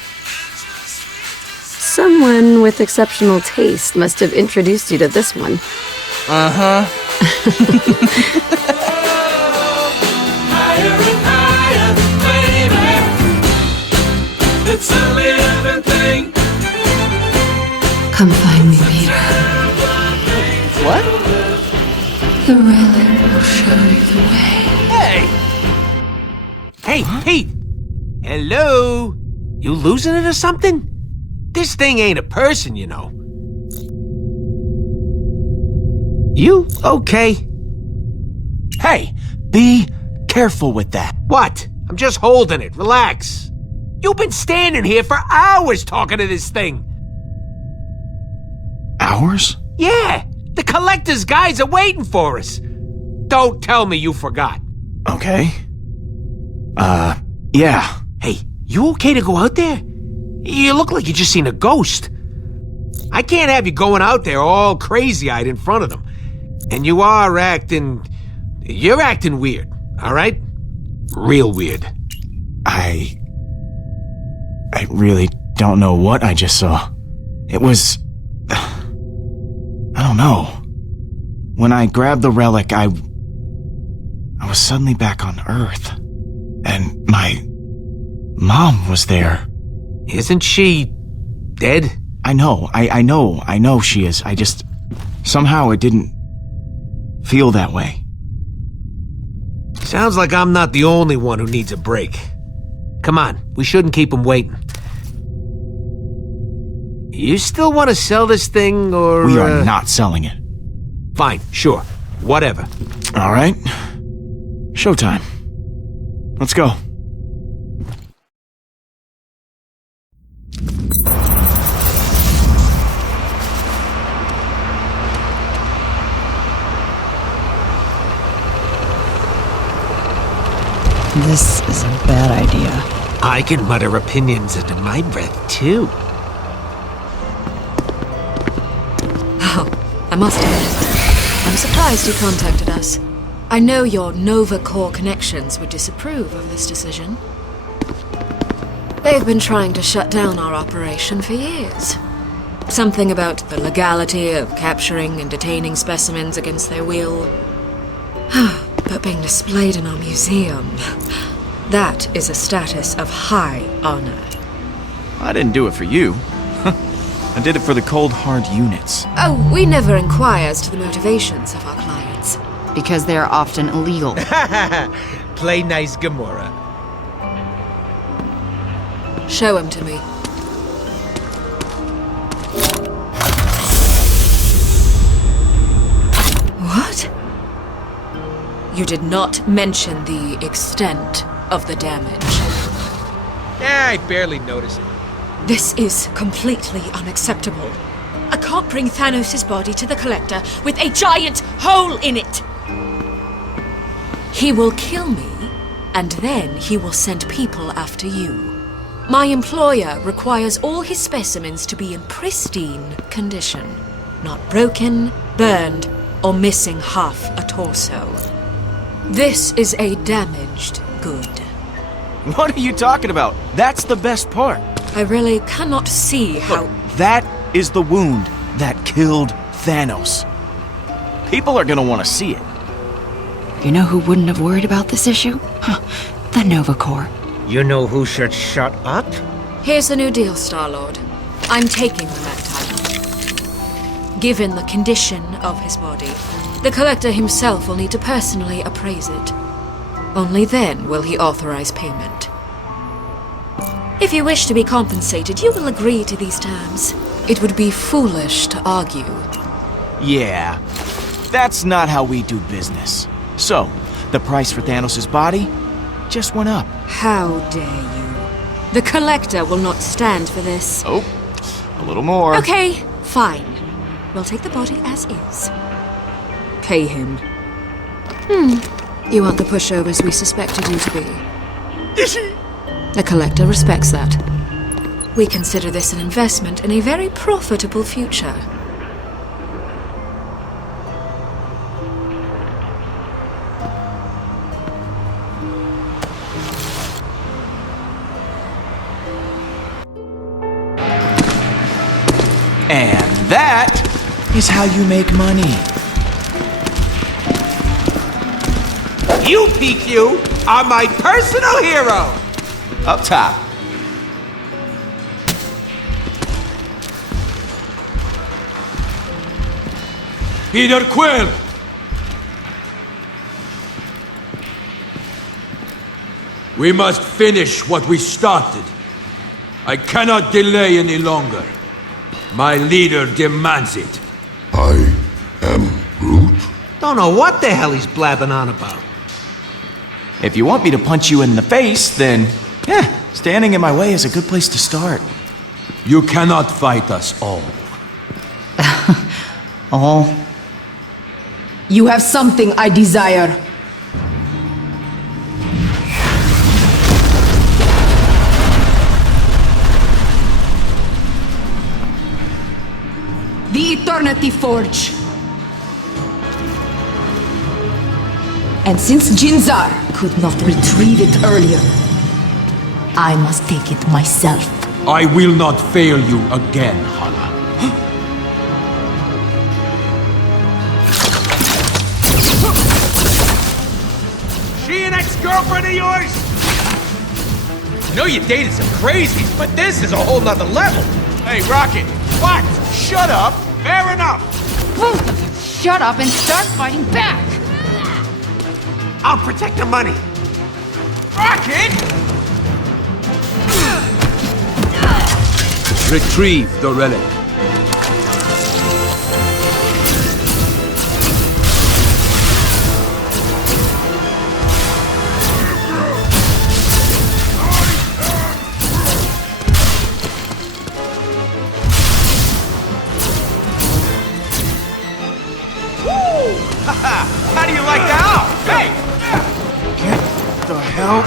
Someone with exceptional taste must have introduced you to this one. Uh-huh. Higher and higher, baby. It's a living thing. Come find me, Peter. What? The railing will show you the way. Hey! Hey, Pete! Hello? You losing it or something? This thing ain't a person, you know. You okay? Hey, be careful with that. What? I'm just holding it. Relax. You've been standing here for hours talking to this thing. Hours? Yeah, the collector's guys are waiting for us. Don't tell me you forgot. Okay. Yeah. Hey, you okay to go out there? You look like you just seen a ghost. I can't have you going out there all crazy-eyed in front of them. And you're acting weird, all right? Real weird. I really don't know what I just saw. It was... I don't know. When I grabbed the relic, I was suddenly back on Earth. And my mom was there. Isn't she dead? I know she is. I just... Somehow it didn't feel that way. Sounds like I'm not the only one who needs a break. Come on, we shouldn't keep him waiting. You still want to sell this thing, or... We are not selling it. Fine, sure. Whatever. All right. Showtime. Let's go. This is a bad idea. I can mutter opinions under my breath, too. Oh, I must admit, I'm surprised you contacted us. I know your Nova Corps connections would disapprove of this decision. They've been trying to shut down our operation for years. Something about the legality of capturing and detaining specimens against their will. But being displayed in our museum, that is a status of high honor. I didn't do it for you. I did it for the cold, hard units. Oh, we never inquire as to the motivations of our clients. Because they are often illegal. Play nice, Gamora. Show him to me. What? You did not mention the extent of the damage. I barely noticed it. This is completely unacceptable. I can't bring Thanos' body to the Collector with a giant hole in it. He will kill me, and then he will send people after you. My employer requires all his specimens to be in pristine condition, not broken, burned, or missing half a torso. This is a damaged good. What are you talking about? That's the best part. I really cannot see how... Look, that is the wound that killed Thanos. People are gonna want to see it. You know who wouldn't have worried about this issue? The Nova Corps. You know who should shut up? Here's the new deal, Star-Lord. I'm taking the reptile. Given the condition of his body, the Collector himself will need to personally appraise it. Only then will he authorize payment. If you wish to be compensated, you will agree to these terms. It would be foolish to argue. Yeah, that's not how we do business. So, the price for Thanos' body? just went up. How dare you? The Collector will not stand for this. Oh, a little more. Okay, fine. We'll take the body as is. Pay him. You aren't the pushovers we suspected you to be. The Collector respects that. We consider this an investment in a very profitable future. And that is how you make money. You, PQ, are my personal hero! Up top. Peter Quill! We must finish what we started. I cannot delay any longer. My leader demands it. I am Groot. Don't know what the hell he's blabbing on about. If you want me to punch you in the face, then, yeah, standing in my way is a good place to start. You cannot fight us all. All? You have something I desire. The Eternity Forge. And since Jinzar could not retrieve it earlier, I must take it myself. I will not fail you again, Hala. She an ex-girlfriend of yours? I know you dated some crazies, but this is a whole nother level. Hey, Rocket. What? Shut up. Fair enough. Both of you, shut up and start fighting back! I'll protect the money. Rocket! Retrieve the relic. How do you like that? Hey! Get the hell?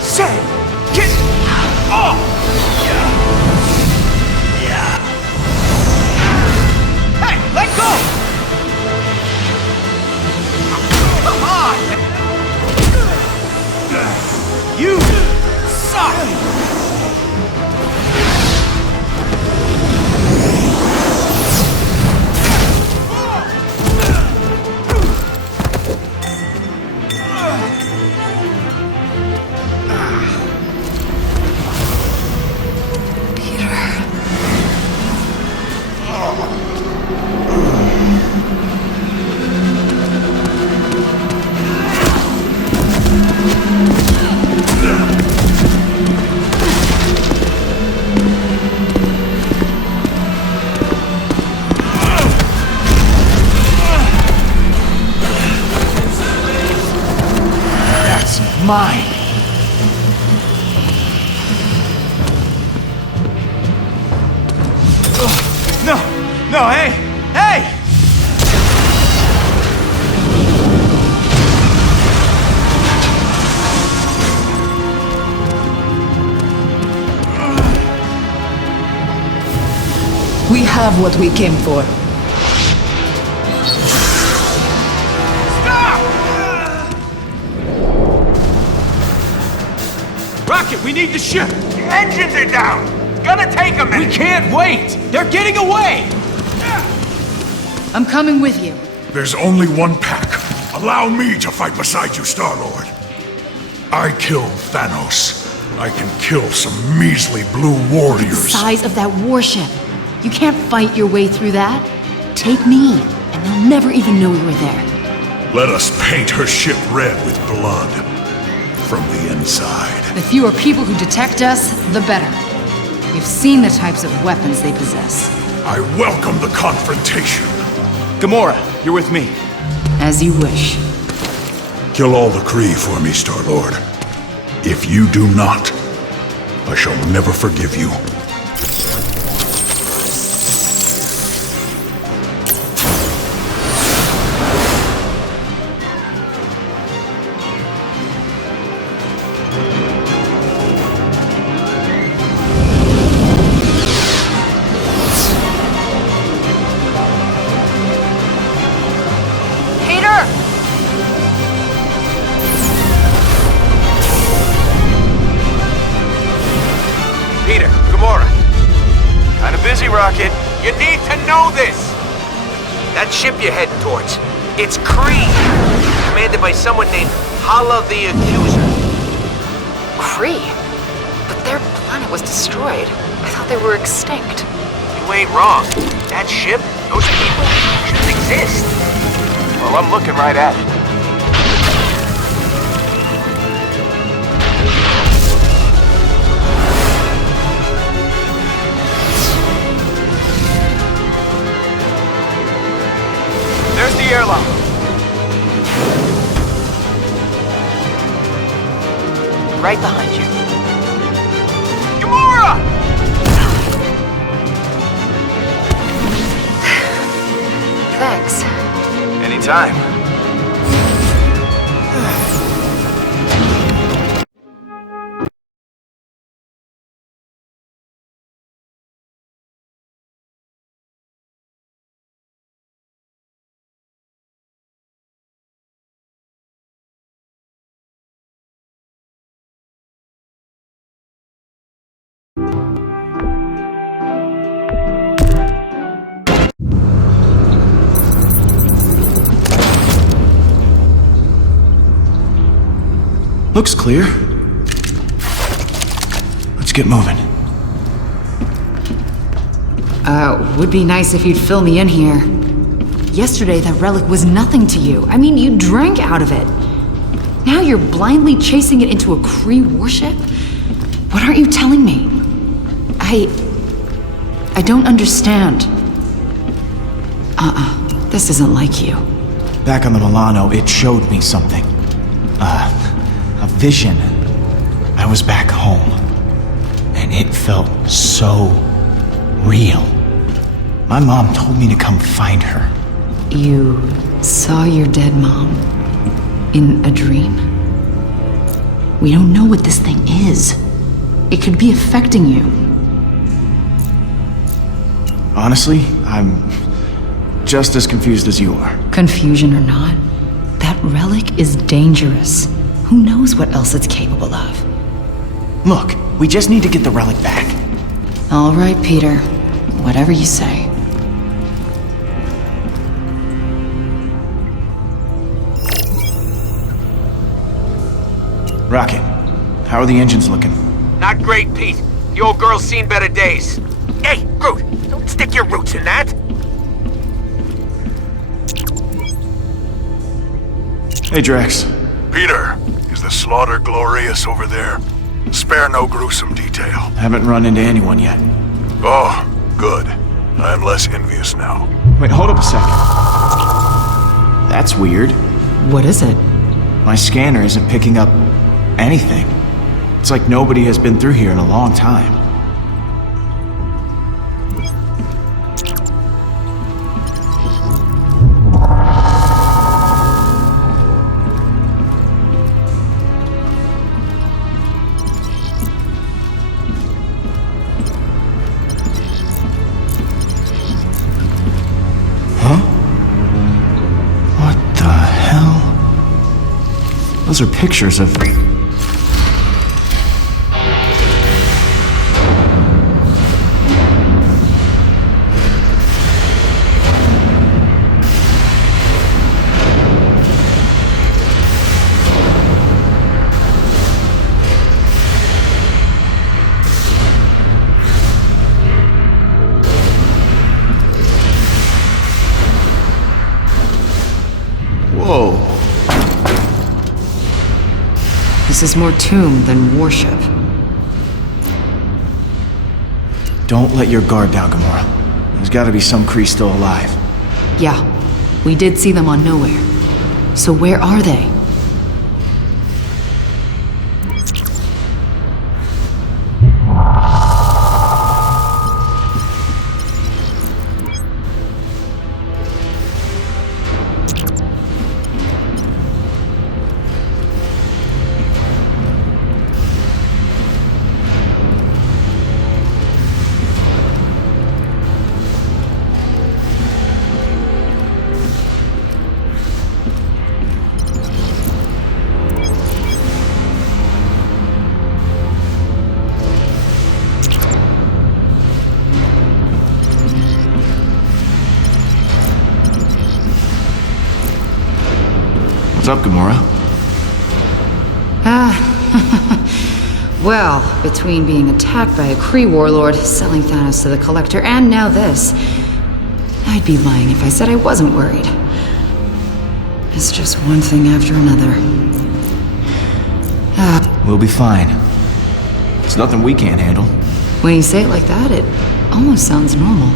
Say, get off! Hey, let go! Come on! You suck! Mine. No, no, hey, hey! We have what we came for. Rocket, we need the ship! The engines are down! It's gonna take a minute! We can't wait! They're getting away! I'm coming with you. There's only one pack. Allow me to fight beside you, Star-Lord. I killed Thanos. I can kill some measly blue warriors. The size of that warship. You can't fight your way through that. Take me, and they'll never even know we were there. Let us paint her ship red with blood. From the inside. The fewer people who detect us, the better. We've seen the types of weapons they possess. I welcome the confrontation. Gamora, you're with me. As you wish. Kill all the Kree for me, Star-Lord. If you do not, I shall never forgive you. Rocket. You need to know this! That ship you're heading towards, it's Kree, commanded by someone named Hala the Accuser. Kree? But their planet was destroyed. I thought they were extinct. You ain't wrong. That ship, those people, shouldn't exist. Well, I'm looking right at it. There's the airlock. Right behind you. Gamora! Thanks. Anytime. Looks clear. Let's get moving. Would be nice if you'd fill me in here. Yesterday, that relic was nothing to you. I mean, you drank out of it. Now you're blindly chasing it into a Kree warship? What aren't you telling me? I don't understand. This isn't like you. Back on the Milano, it showed me something. A vision. I was back home. And it felt so real. My mom told me to come find her. You saw your dead mom in a dream? We don't know what this thing is. It could be affecting you. Honestly, I'm just as confused as you are. Confusion or not, that relic is dangerous. Who knows what else it's capable of? Look, we just need to get the relic back. All right, Peter. Whatever you say. Rocket, how are the engines looking? Not great, Pete. The old girl's seen better days. Hey, Groot, don't stick your roots in that. Hey, Drax. Peter, is the slaughter glorious over there? Spare no gruesome detail. Haven't run into anyone yet. Oh, good. I am less envious now. Wait, hold up a second. That's weird. What is it? My scanner isn't picking up anything. It's like nobody has been through here in a long time. Those are pictures of... Whoa. This is more tomb than warship. Don't let your guard down, Gamora. There's gotta be some Kree still alive. Yeah, we did see them on Nowhere. So where are they? What's up, Gamora? Well, between being attacked by a Kree warlord, selling Thanos to the Collector, and now this, I'd be lying if I said I wasn't worried. It's just one thing after another. We'll be fine. It's nothing we can't handle. When you say it like that, it almost sounds normal.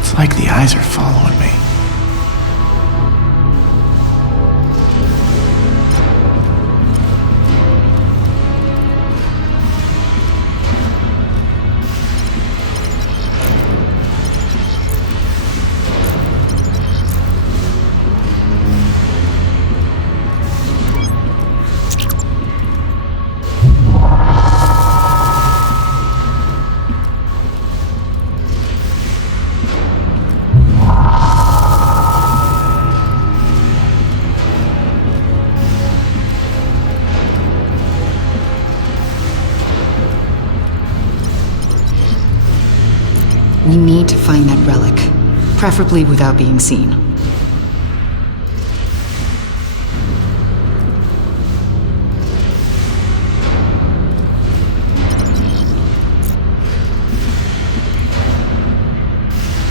It's like the eyes are following me. We need to find that relic, preferably without being seen.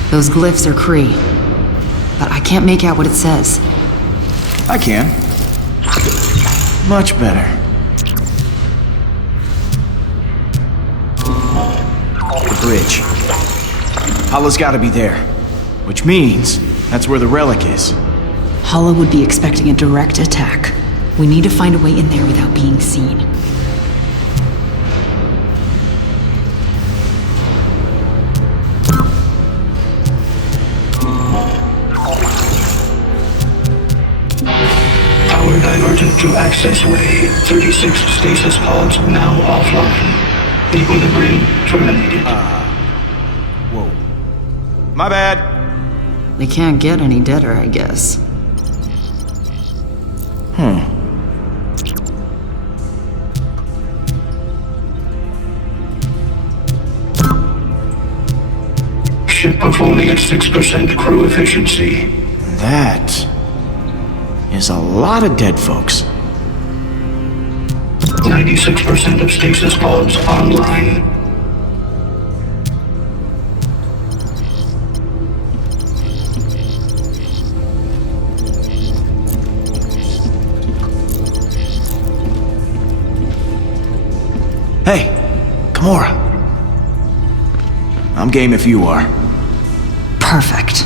Those glyphs are Kree, but I can't make out what it says. I can. Much better. The bridge. Hala's gotta be there. Which means that's where the relic is. Hala would be expecting a direct attack. We need to find a way in there without being seen. Power diverted to access way. 36 stasis pods now offline. Equilibrium terminated. Whoa. My bad. They can't get any deader, I guess. Ship performing at 6% crew efficiency. That is a lot of dead folks. 96% of stasis pods online. Hey, Gamora. I'm game if you are. Perfect.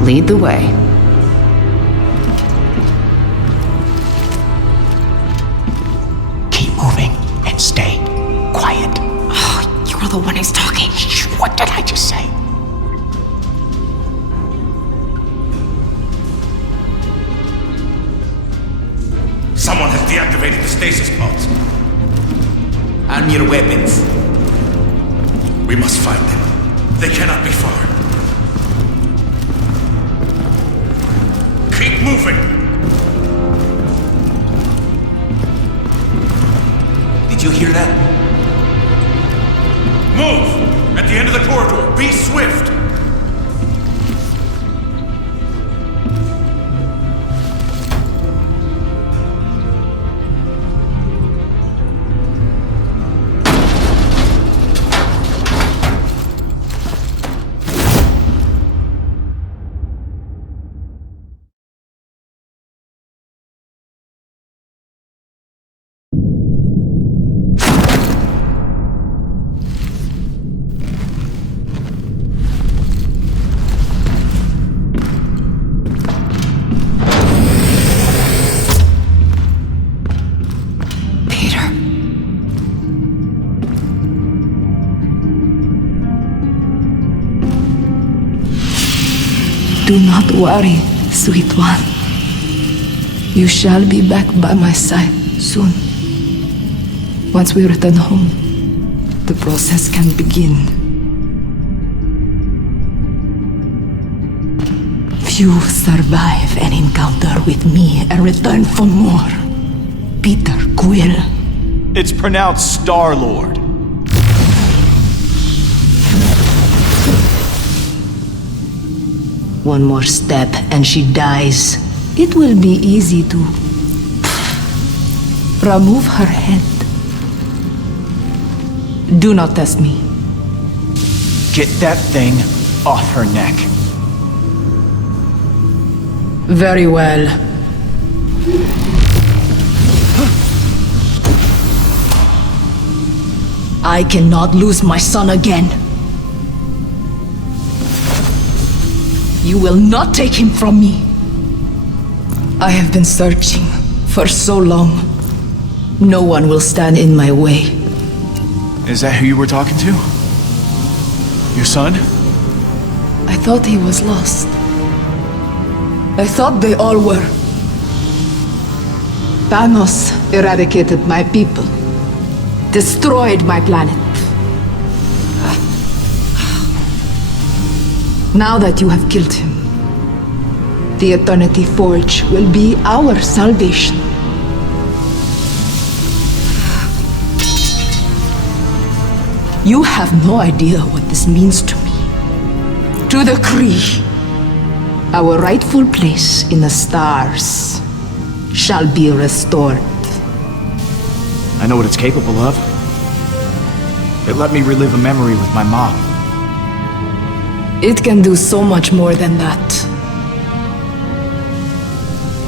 Lead the way. Keep moving and stay quiet. Oh, you're the one who's talking. Shh, what did I just say? Someone has deactivated the stasis pods. Arm your weapons. We must find them. They cannot be far. moving! Did you hear that? Move! At the end of the corridor, be swift! Do not worry, sweet one. You shall be back by my side soon. Once we return home, the process can begin. Few survive an encounter with me and return for more. Peter Quill. It's pronounced Star-Lord. One more step and she dies. It will be easy to remove her head. Do not test me. Get that thing off her neck. Very well. I cannot lose my son again. You will not take him from me. I have been searching for so long. No one will stand in my way. Is that who you were talking to? Your son? I thought he was lost. I thought they all were. Thanos eradicated my people, destroyed my planet. Now that you have killed him, the Eternity Forge will be our salvation. You have no idea what this means to me. To the Kree, our rightful place in the stars shall be restored. I know what it's capable of. It let me relive a memory with my mom. It can do so much more than that.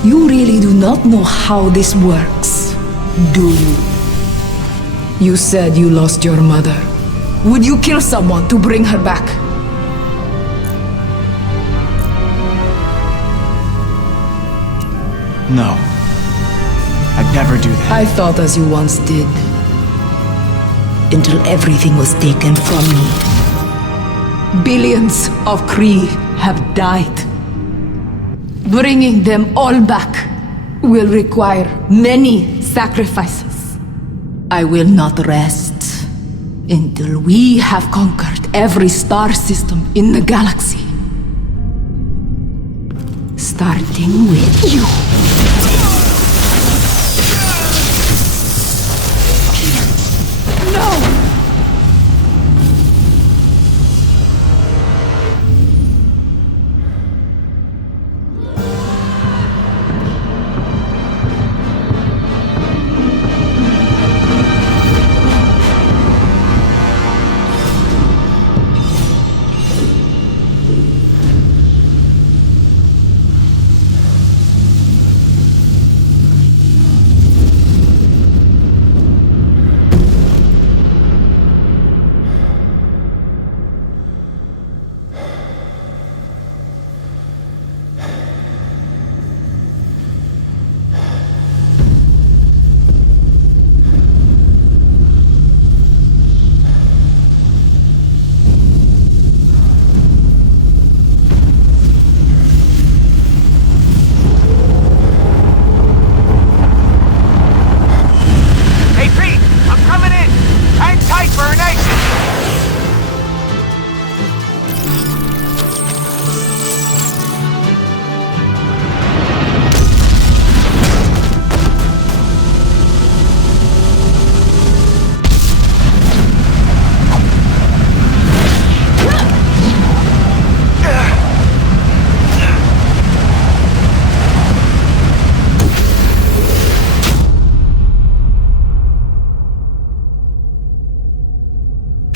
You really do not know how this works, do you? You said you lost your mother. Would you kill someone to bring her back? No. I'd never do that. I thought as you once did. Until everything was taken from me. Billions of Kree have died. Bringing them all back will require many sacrifices. I will not rest until we have conquered every star system in the galaxy. Starting with you. No!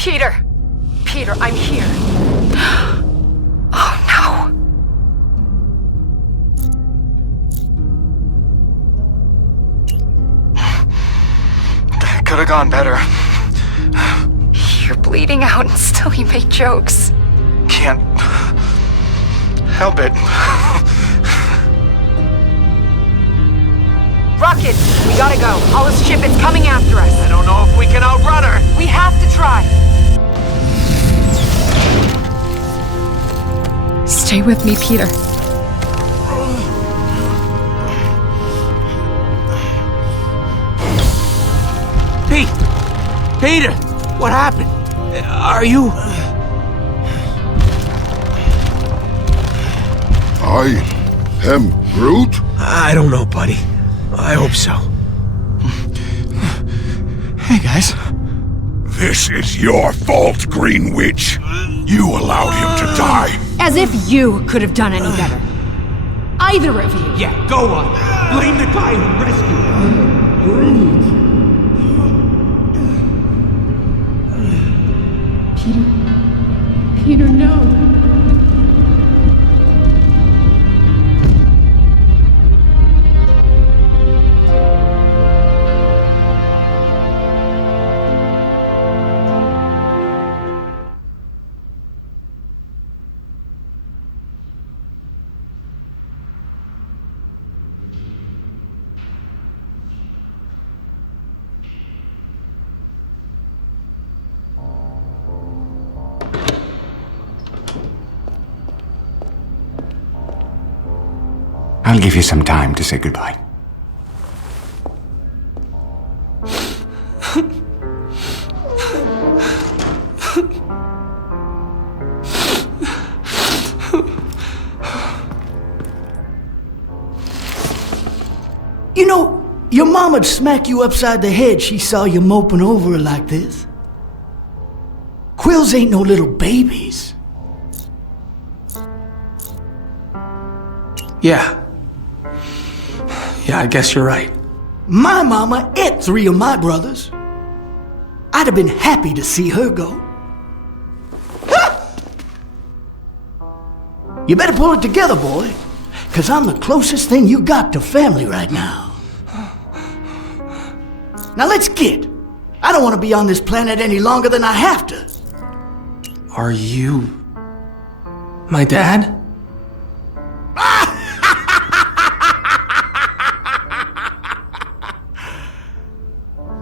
Peter! Peter, I'm here. Oh no. That could have gone better. You're bleeding out and still you make jokes. Can't help it. Rocket, we gotta go. Hollis' ship is coming after us. I don't know if we can outrun her. We have to try. Stay with me, Peter. Peter! What happened? Are you... I am Groot? I don't know, buddy. I hope so. Hey, guys. This is your fault, Green Witch. You allowed him to die. As if you could have done any better. Either of you. Yeah, go on. Blame the guy who rescued him. Peter, no. I'll give you some time to say goodbye. You know, your mama'd smack you upside the head she saw you moping over her like this. Quills ain't no little babies. Yeah, I guess you're right. My mama ate 3 of my brothers. I'd have been happy to see her go. You better pull it together, boy, 'cause I'm the closest thing you got to family right now. Now let's get. I don't want to be on this planet any longer than I have to. Are you... my dad?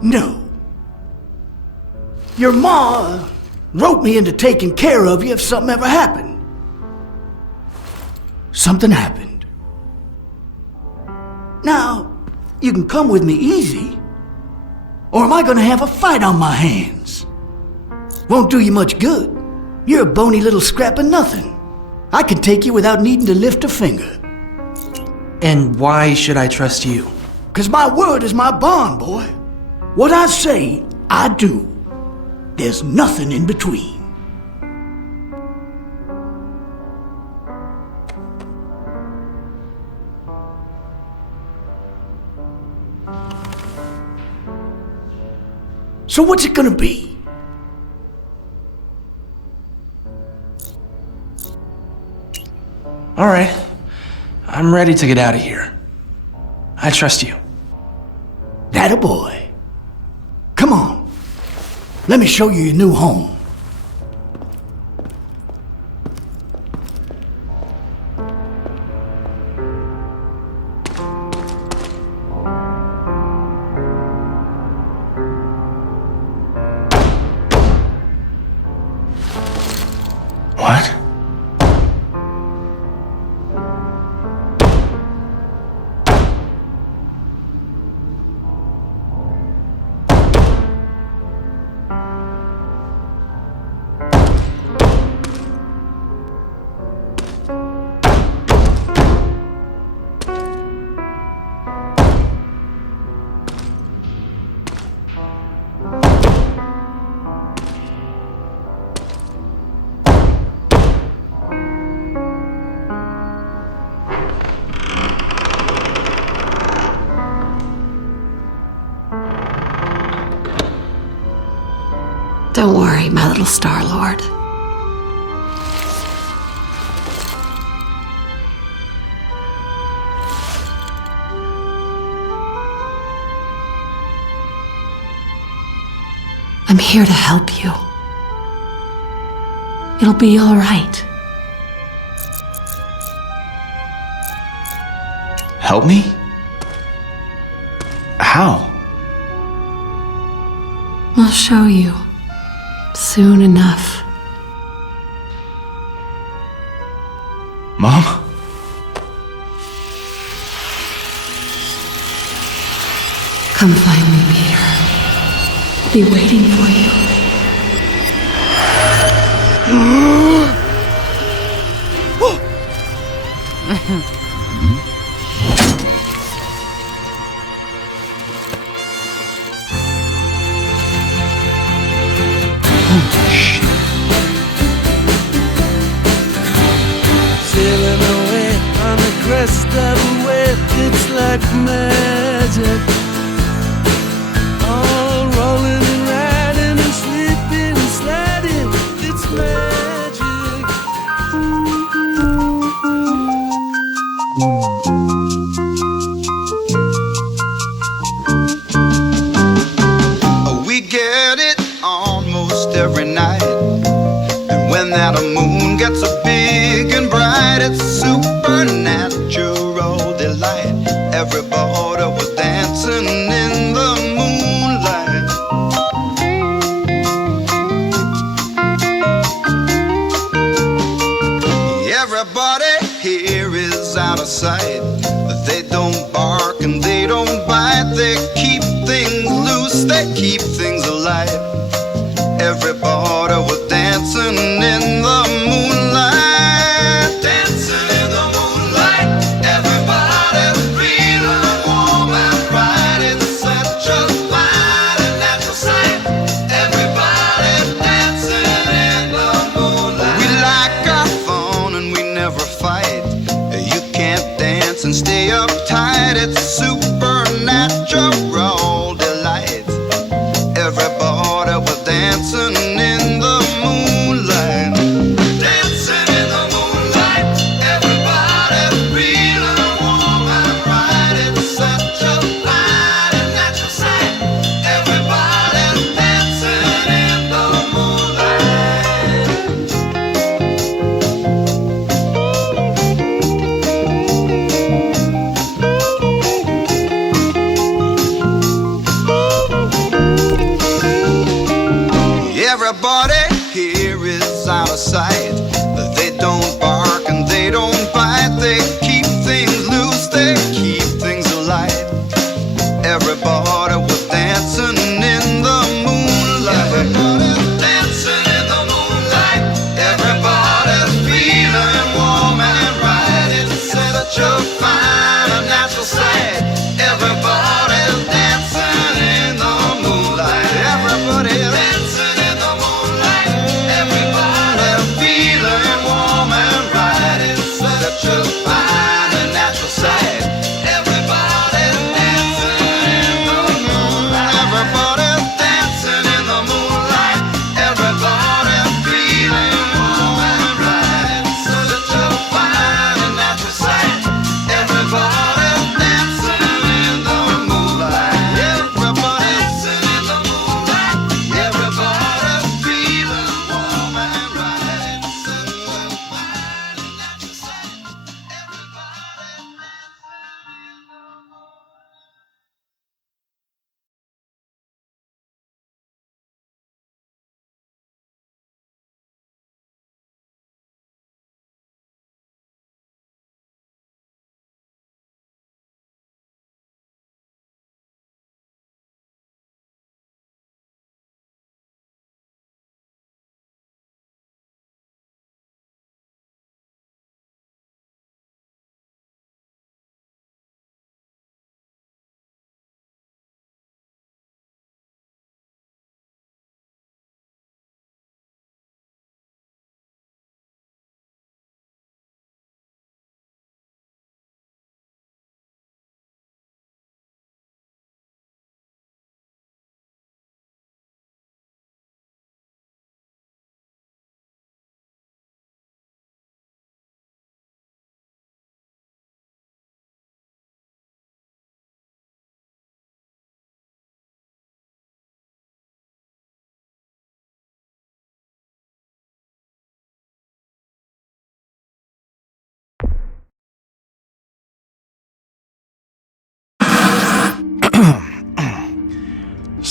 No. Your ma wrote me into taking care of you if something ever happened. Something happened. Now, you can come with me easy, or am I gonna have a fight on my hands? Won't do you much good. You're a bony little scrap of nothing. I can take you without needing to lift a finger. And why should I trust you? 'Cause my word is my bond, boy. What I say, I do. There's nothing in between. So what's it gonna be? All right. I'm ready to get out of here. I trust you. That a boy. Come on. Let me show you your new home. What? my little Star-Lord. I'm here to help you. It'll be all right. Help me? How? I'll show you. Soon enough. Mom? Come find me, Peter. I'll be waiting for you. Sailing away on the crest of a wave, it's like magic. All rolling and riding and sleeping and sliding, it's magic. We get it almost every night. And when that moon gets so big and bright, it's supernatural delight. Everybody was dancing in the moonlight. Everybody here is out of sight. They don't bark and they don't bite. They keep things loose, they keep things alive. Everybody was dancing in the moonlight. Dancing in the moonlight. Everybody feeling warm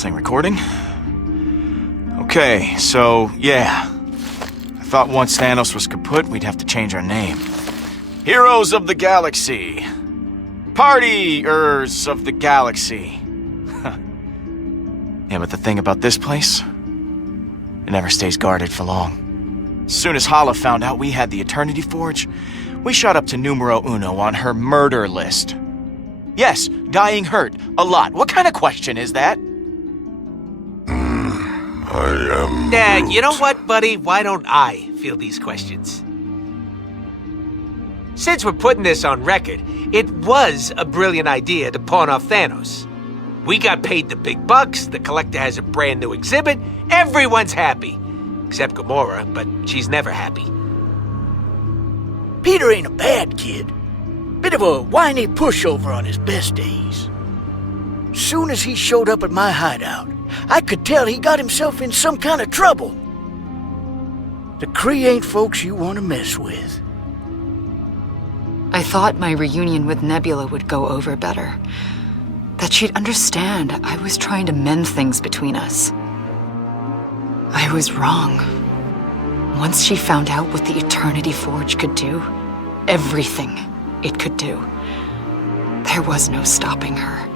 this thing recording? Okay, so, yeah. I thought once Thanos was kaput, we'd have to change our name. Heroes of the Galaxy. Partiers of the Galaxy. Yeah, but the thing about this place, it never stays guarded for long. As soon as Hala found out we had the Eternity Forge, we shot up to numero uno on her murder list. Yes, dying hurt. A lot. What kind of question is that? I am. Yeah, you know what, buddy? Why don't I field these questions? Since we're putting this on record, it was a brilliant idea to pawn off Thanos. We got paid the big bucks, the collector has a brand new exhibit, everyone's happy. Except Gamora, but she's never happy. Peter ain't a bad kid. Bit of a whiny pushover on his best days. Soon as he showed up at my hideout, I could tell he got himself in some kind of trouble. The Kree ain't folks you want to mess with. I thought my reunion with Nebula would go over better. That she'd understand I was trying to mend things between us. I was wrong. Once she found out what the Eternity Forge could do, everything it could do, there was no stopping her.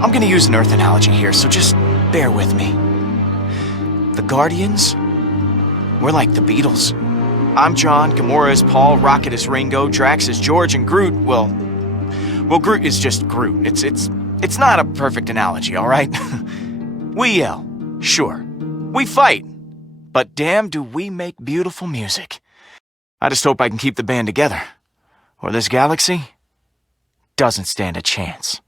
I'm gonna use an Earth analogy here, so just bear with me. The Guardians, we're like the Beatles. I'm John, Gamora is Paul, Rocket is Ringo, Drax is George, and Groot, well, Groot is just Groot. It's not a perfect analogy, all right? We yell, sure. We fight, but damn do we make beautiful music. I just hope I can keep the band together, or this galaxy doesn't stand a chance.